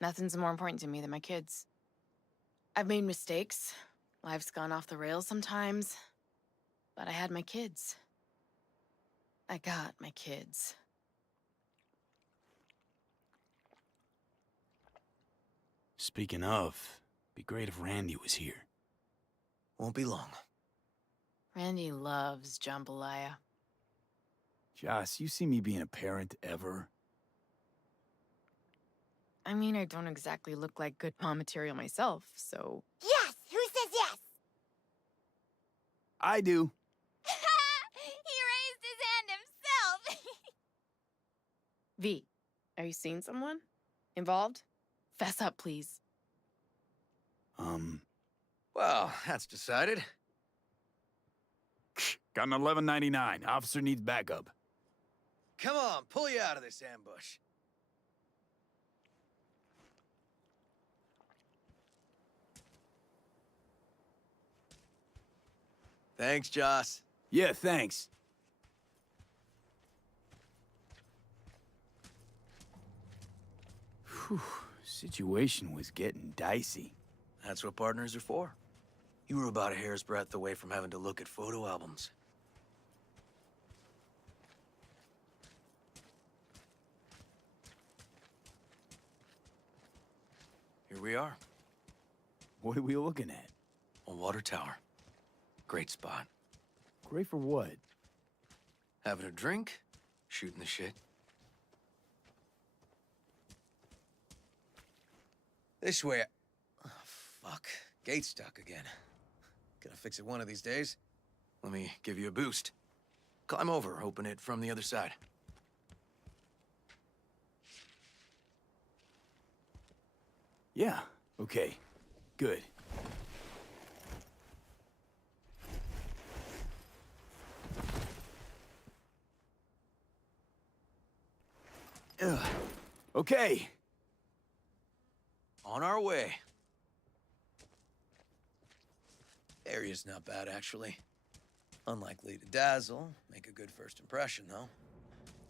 Nothing's more important to me than my kids. I've made mistakes. Life's gone off the rails sometimes. But I had my kids. I got my kids. Speaking of, be great if Randy was here. Won't be long. Randy loves jambalaya. Joss, you see me being a parent ever? I mean, I don't exactly look like good mom material myself, so... Yes! Who says yes? I do. He raised his hand himself! V, are you seeing someone? Involved? Fess up, please. Well, that's decided. Got an $11.99. Officer needs backup. Come on, pull you out of this ambush. Thanks, Joss. Yeah, thanks. Whew, situation was getting dicey. That's what partners are for. You were about a hair's breadth away from having to look at photo albums. Here we are. What are we looking at? A water tower. Great spot. Great for what? Having a drink, shooting the shit. This way. Oh, fuck. Gate's stuck again. Gonna fix it one of these days. Let me give you a boost. Climb over, open it from the other side. Yeah, okay. Good. Ugh. Okay. On our way. Area's not bad, actually. Unlikely to dazzle. Make a good first impression, though.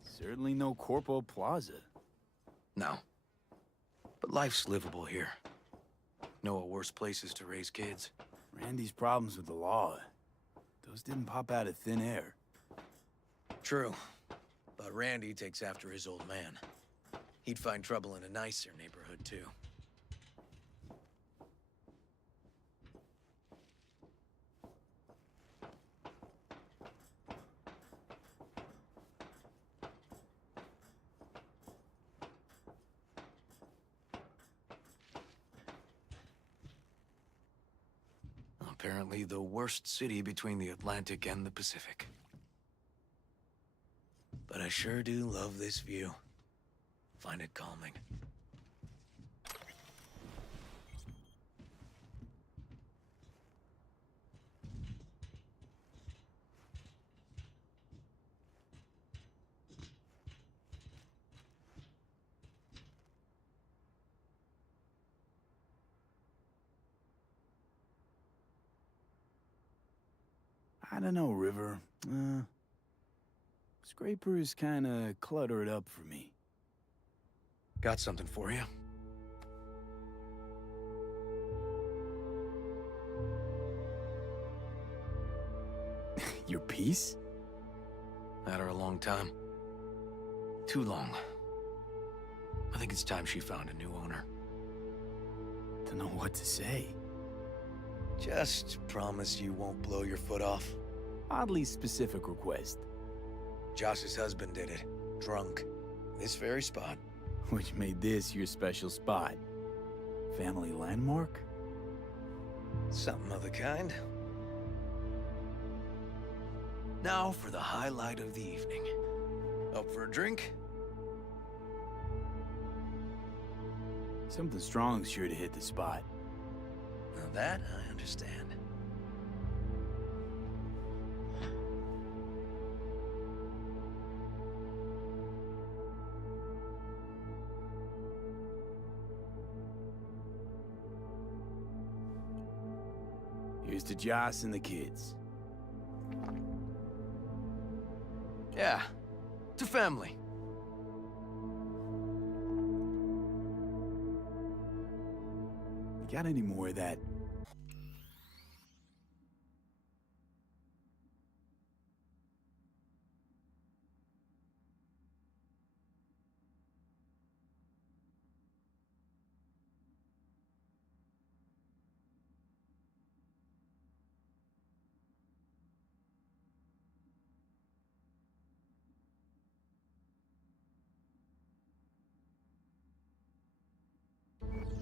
Certainly no Corpo Plaza. No. But life's livable here. Know of worse places to raise kids. Randy's problems with the law. Those didn't pop out of thin air. True. But Randy takes after his old man. He'd find trouble in a nicer neighborhood, too. Apparently the worst city between the Atlantic and the Pacific. But I sure do love this view. Find it calming. I don't know, River. Scraper's kinda cluttered up for me. Got something for you. Your piece? Had her a long time. Too long. I think it's time she found a new owner. Don't know what to say. Just promise you won't blow your foot off. Oddly specific request. Josh's husband did it. Drunk. This very spot. Which made this your special spot. Family landmark? Something of the kind. Now for the highlight of the evening. Up for a drink? Something strong's sure to hit the spot. Now that I understand. Here's to Joss and the kids. Yeah, to family. You got any more of that?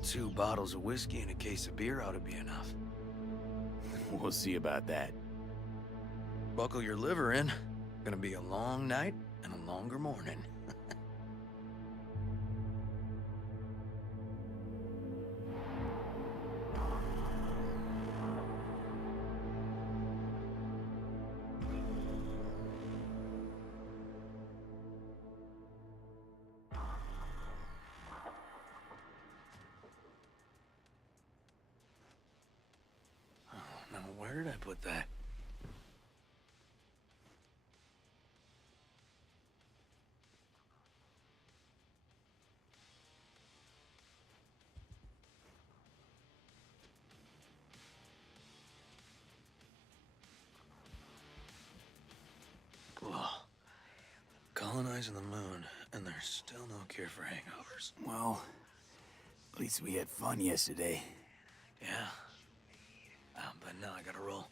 Two bottles of whiskey and a case of beer ought to be enough. We'll see about that. Buckle your liver in. Gonna be a long night and a longer morning. Now, where did I put that? eyes on the moon, and there's still no cure for hangovers. Well, at least we had fun yesterday. Yeah. But now I gotta roll.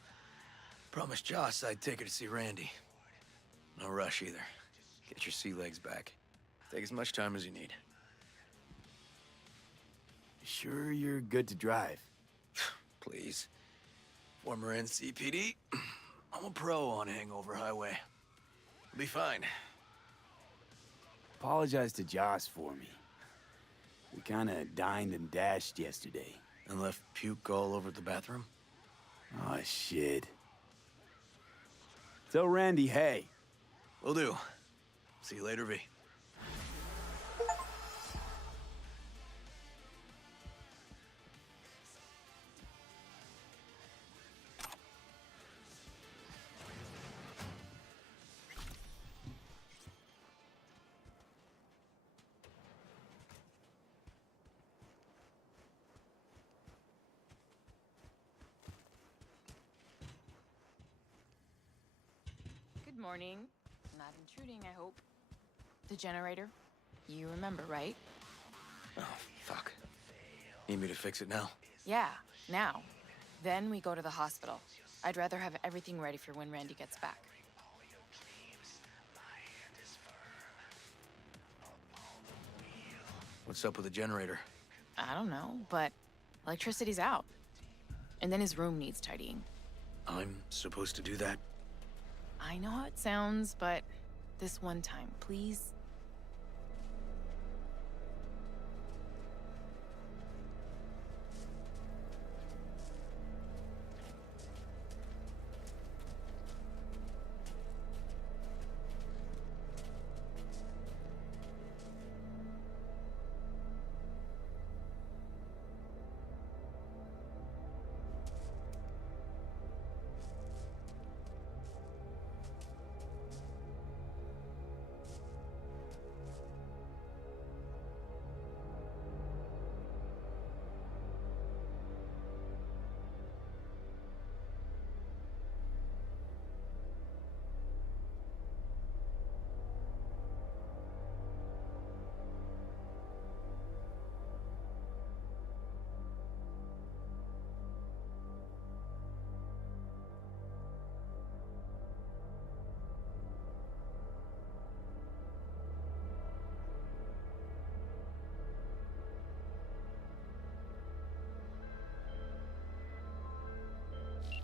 Promised Joss I'd take her to see Randy. No rush either. Get your sea legs back. Take as much time as you need. Sure you're good to drive? Please. Former NCPD. I'm a pro on Hangover Highway. I'll be fine. Apologize to Joss for me. We kinda dined and dashed yesterday. And left puke all over the bathroom? Oh, shit. Tell Randy, hey. Will do. See you later, V. Good morning. Not intruding, I hope. The generator. You remember, right? Oh, fuck. Need me to fix it now? Yeah, now. Then we go to the hospital. I'd rather have everything ready for when Randy gets back. What's up with the generator? I don't know, but electricity's out. And then his room needs tidying. I'm supposed to do that? I know how it sounds, but this one time, please.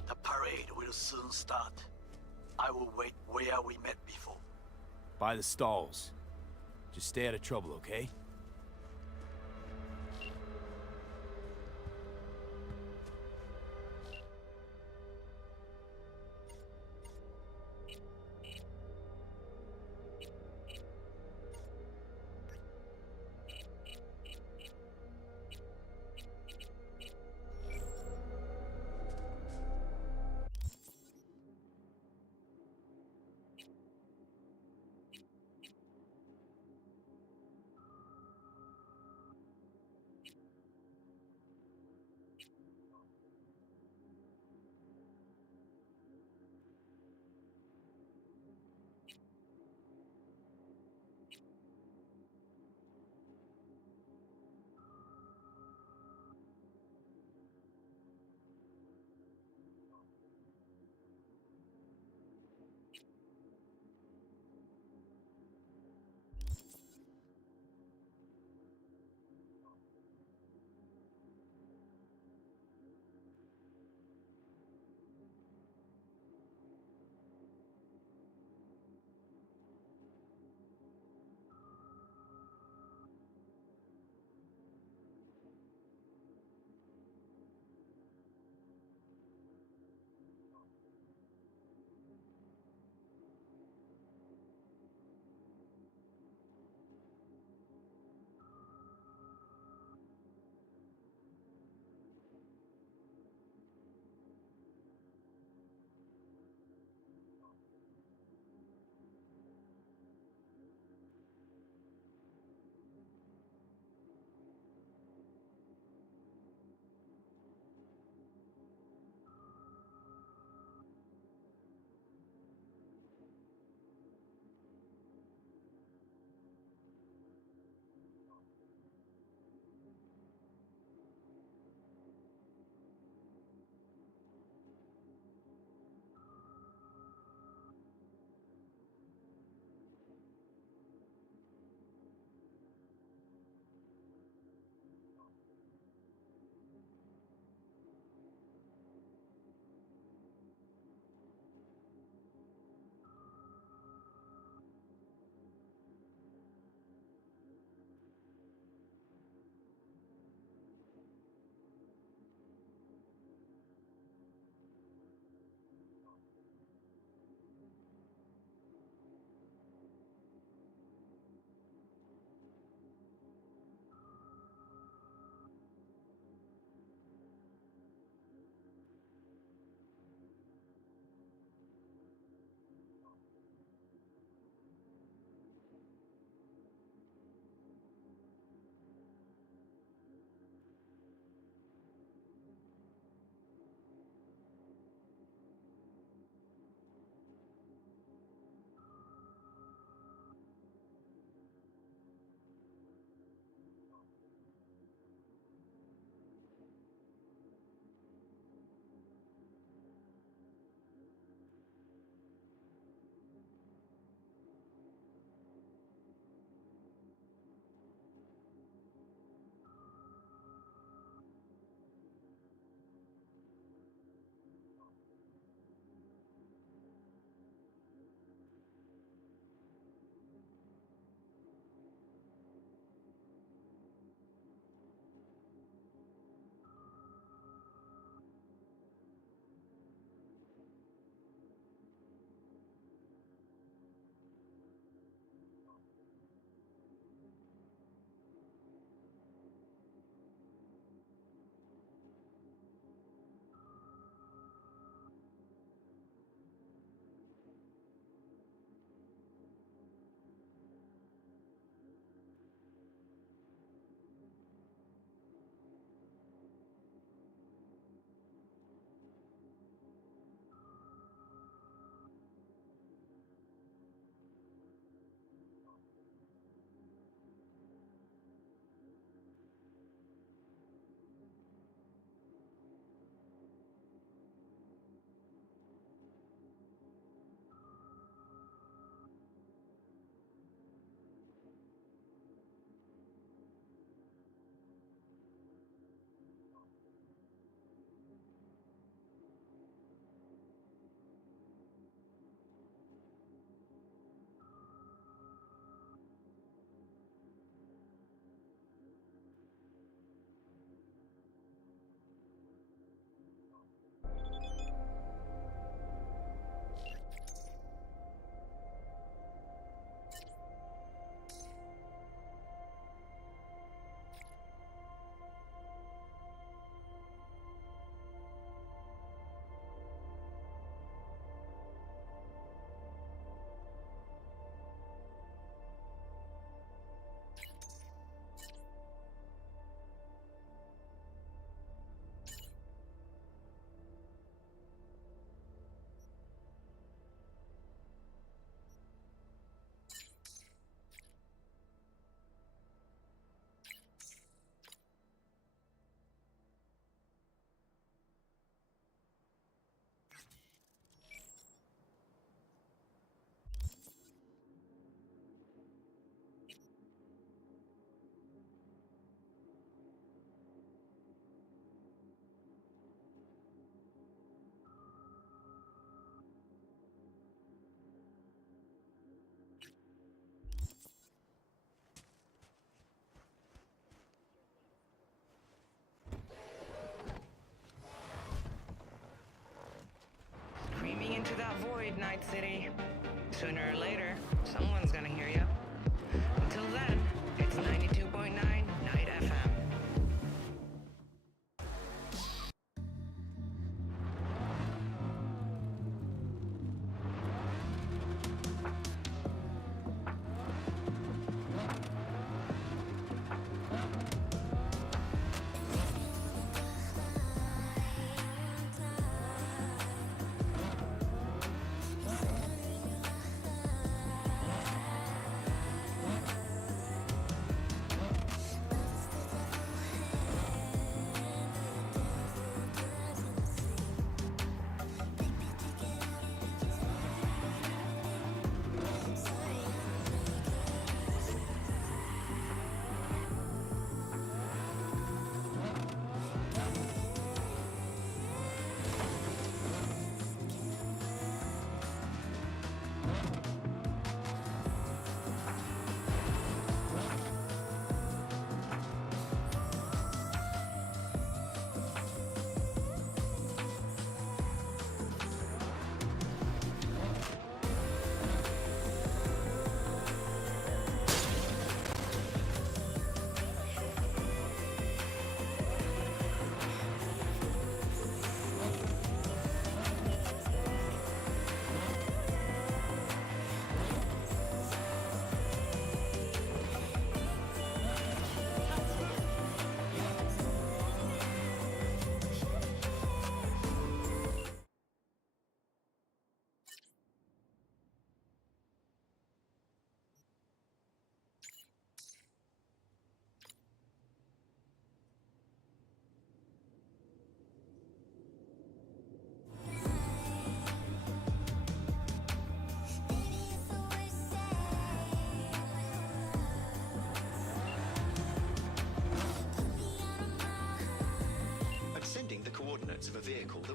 The parade will soon start. I will wait where we met before. By the stalls. Just stay out of trouble, okay?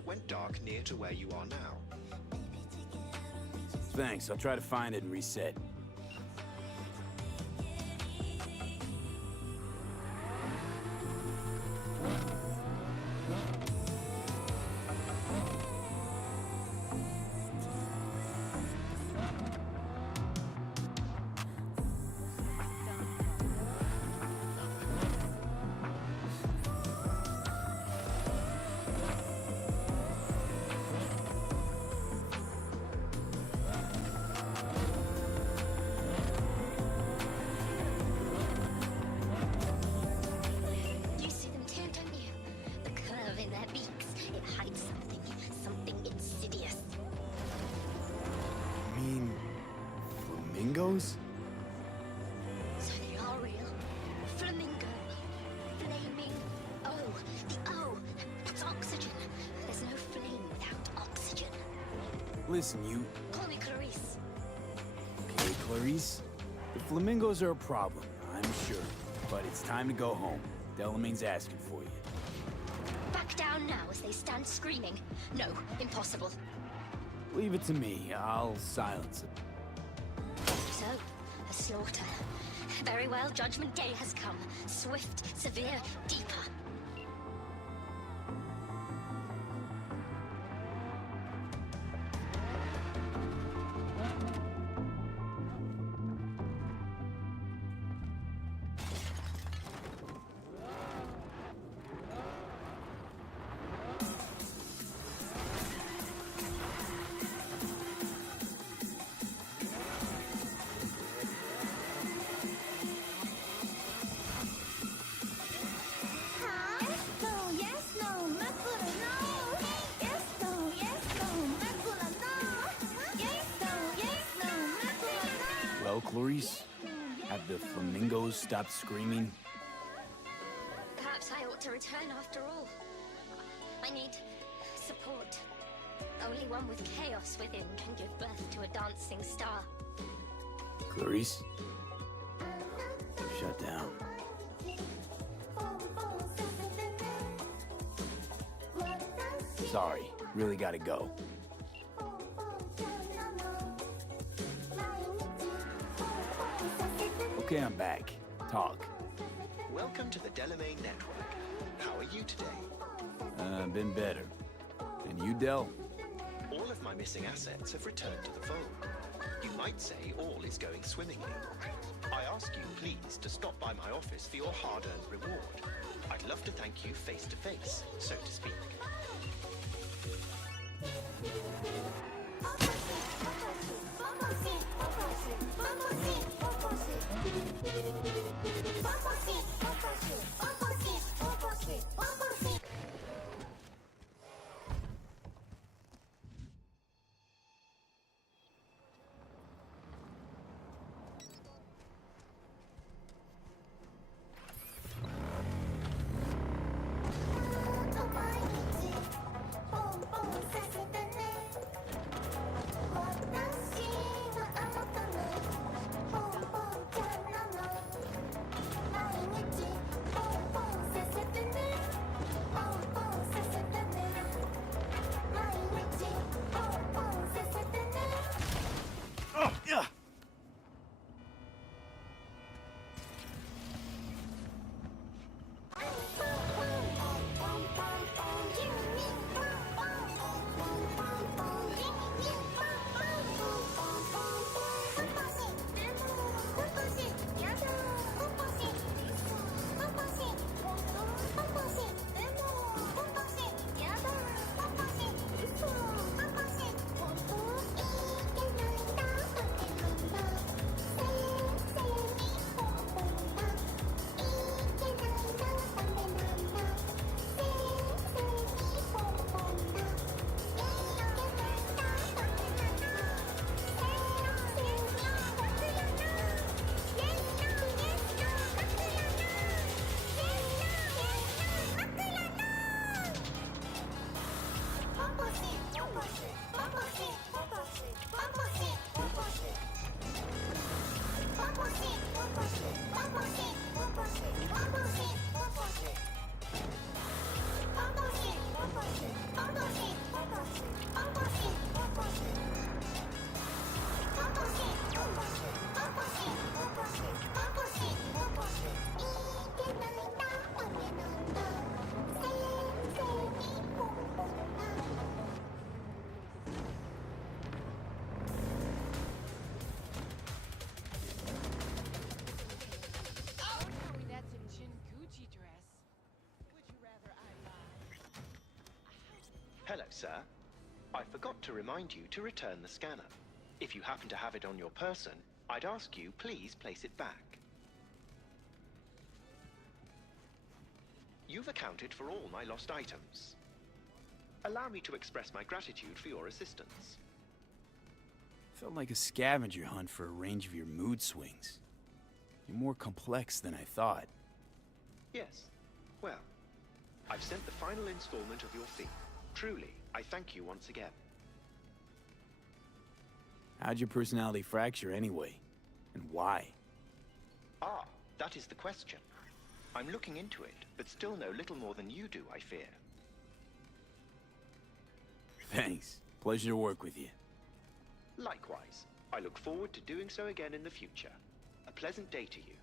that went dark near to where you are now. Thanks, I'll try to find it and reset. You see them too, don't you? The curve in their beaks. It hides something insidious. I mean, flamingos? So they are real. Flamingo. Flaming O. The O. That's oxygen. There's no flame without oxygen. Listen, you... Call me Clarice. Okay, Clarice? The flamingos are a problem, I'm sure. But it's time to go home. Delamain's asking for you. Back down now as they stand screaming. No, impossible. Leave it to me. I'll silence them. So, a slaughter. Very well, Judgment Day has come. Swift, severe, deeper. Well, Clarice? Have the flamingos stopped screaming? Perhaps I ought to return after all. I need support. Only one with chaos within can give birth to a dancing star. Clarice? Shut down. Sorry, really gotta go. Okay, I'm back. Talk. Welcome to the Delamain Network. How are you today? Been better. And you, Del? All of my missing assets have returned to the fold. You might say all is going swimmingly. I ask you, please, to stop by my office for your hard-earned reward. I'd love to thank you face to face, so to speak. Bumblebee! Hello, sir. I forgot to remind you to return the scanner. If you happen to have it on your person, I'd ask you please place it back. You've accounted for all my lost items. Allow me to express my gratitude for your assistance. Felt like a scavenger hunt for a range of your mood swings. You're more complex than I thought. Yes. Well, I've sent the final installment of your fee. Truly, I thank you once again. How'd your personality fracture anyway? And why? Ah, that is the question. I'm looking into it, but still know little more than you do, I fear. Thanks. Pleasure to work with you. Likewise. I look forward to doing so again in the future. A pleasant day to you.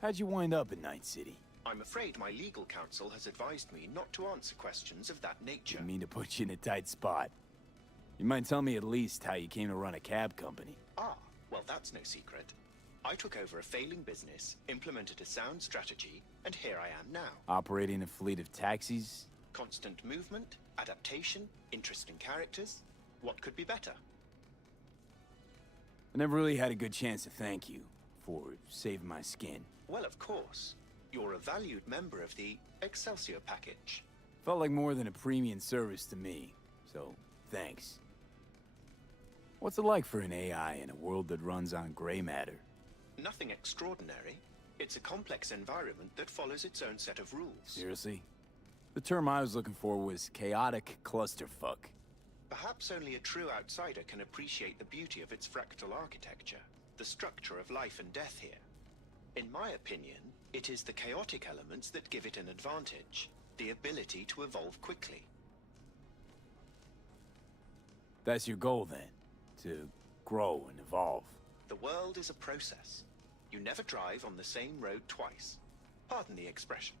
How'd you wind up in Night City? I'm afraid my legal counsel has advised me not to answer questions of that nature. Didn't mean to put you in a tight spot. You might tell me at least how you came to run a cab company. Ah, well, that's no secret. I took over a failing business, implemented a sound strategy, and here I am now. Operating a fleet of taxis? Constant movement, adaptation, interesting characters. What could be better? I never really had a good chance to thank you for saving my skin. Well, of course. You're a valued member of the Excelsior package. Felt like more than a premium service to me, so thanks. What's it like for an AI in a world that runs on gray matter? Nothing extraordinary. It's a complex environment that follows its own set of rules. Seriously? The term I was looking for was chaotic clusterfuck. Perhaps only a true outsider can appreciate the beauty of its fractal architecture, the structure of life and death here. In my opinion, it is the chaotic elements that give it an advantage, the ability to evolve quickly. That's your goal then? To grow and evolve? The world is a process. You never drive on the same road twice. Pardon the expression.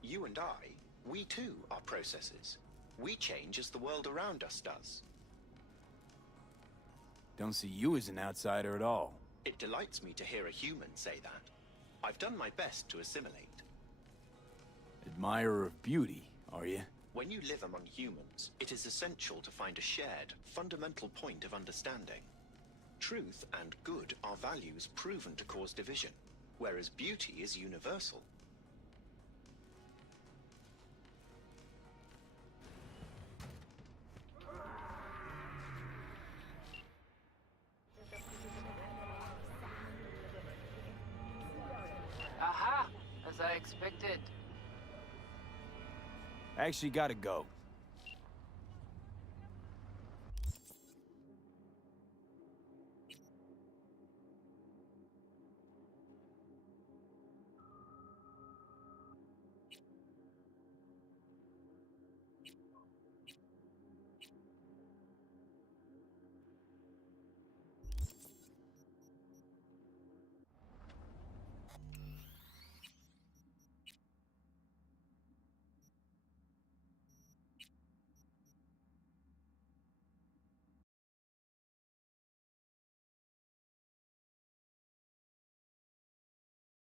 You and I, we too are processes. We change as the world around us does. Don't see you as an outsider at all. It delights me to hear a human say that. I've done my best to assimilate. Admirer of beauty, are you? When you live among humans, it is essential to find a shared, fundamental point of understanding. Truth and good are values proven to cause division, whereas beauty is universal. Aha! As I expected. I actually gotta go.